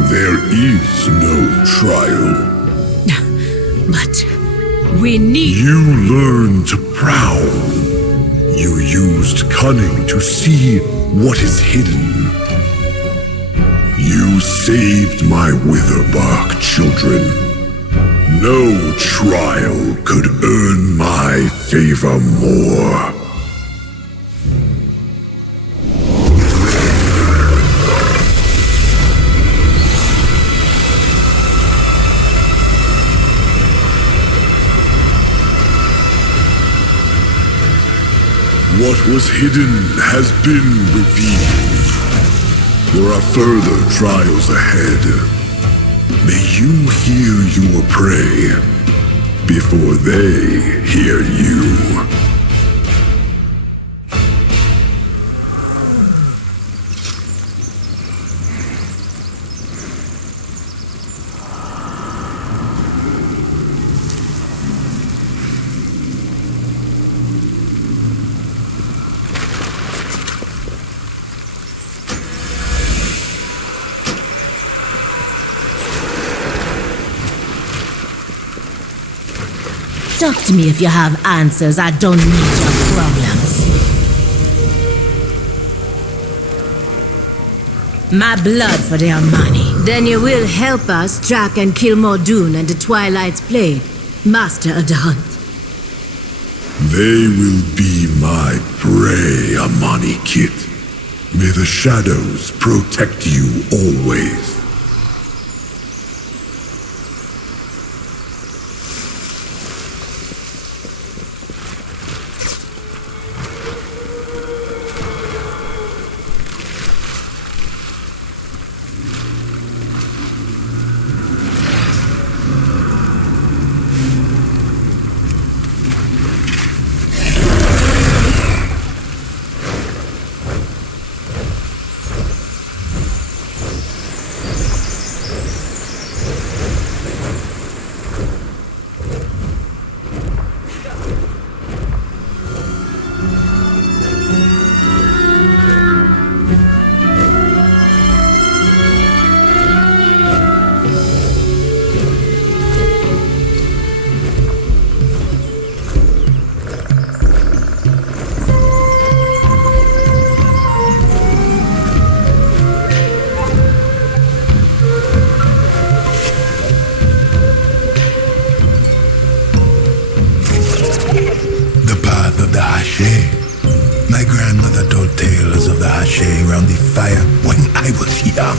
There is no trial. But we need... You learned to prowl. You used cunning to see what is hidden. You saved my witherbark children. No trial could earn my favor more. What was hidden has been revealed. There are further trials ahead. May you hear your prey before they hear you. Talk to me if you have answers. I don't need your problems. My blood for their money. Then you will help us track and kill Mordoon and the Twilight's Blade, master of the hunt. They will be my prey, Amani Kit. May the shadows protect you always. My grandmother told tales of the Hache around the fire when I was young.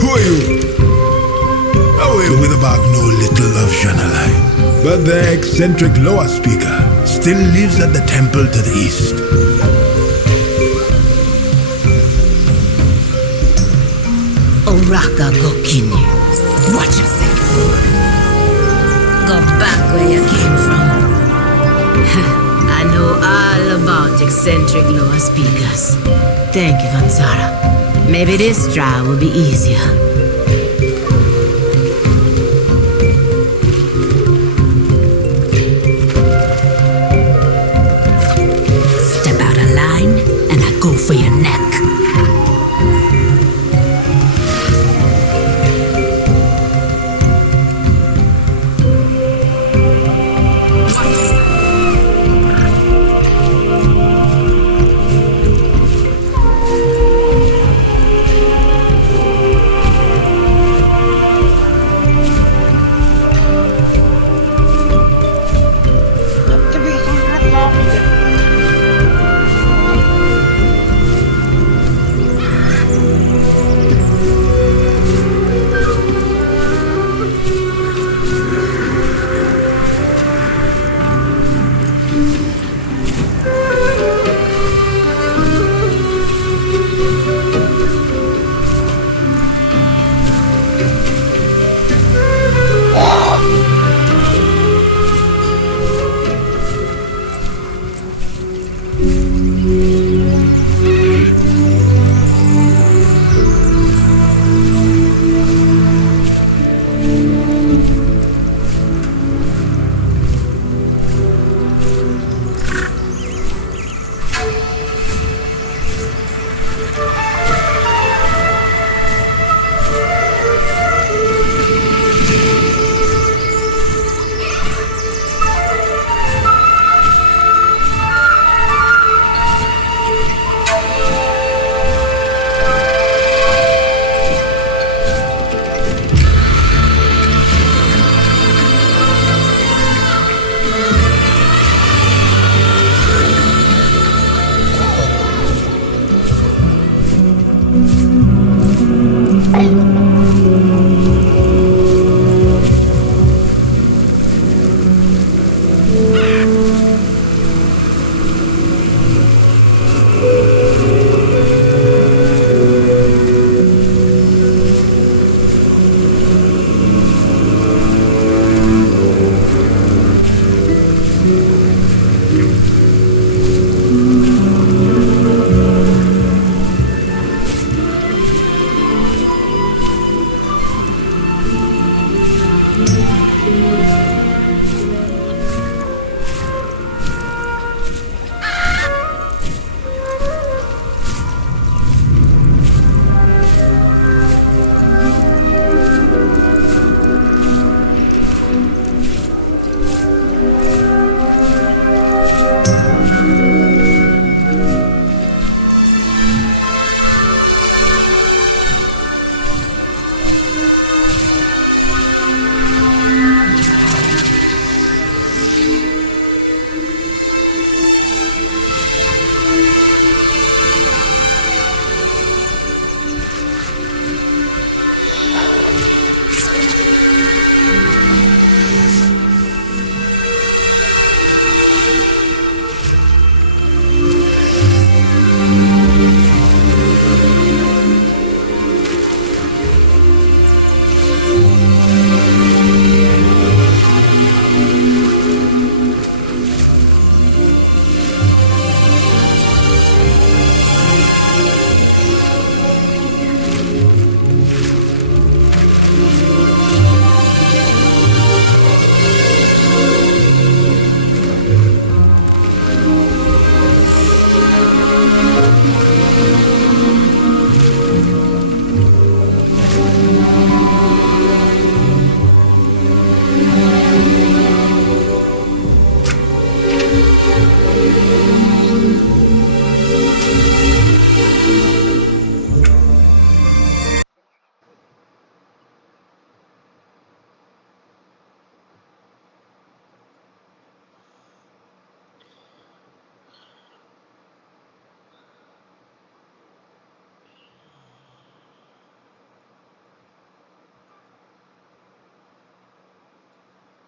Who are you? The Witherbark know little of Shanaline, but the eccentric Loa speaker still lives at the temple to the east. Oraka go Kinyu. Watch yourself. Go back where you came from. I know all about eccentric Loa speakers. Thank you, Vansara. Maybe this trial will be easier.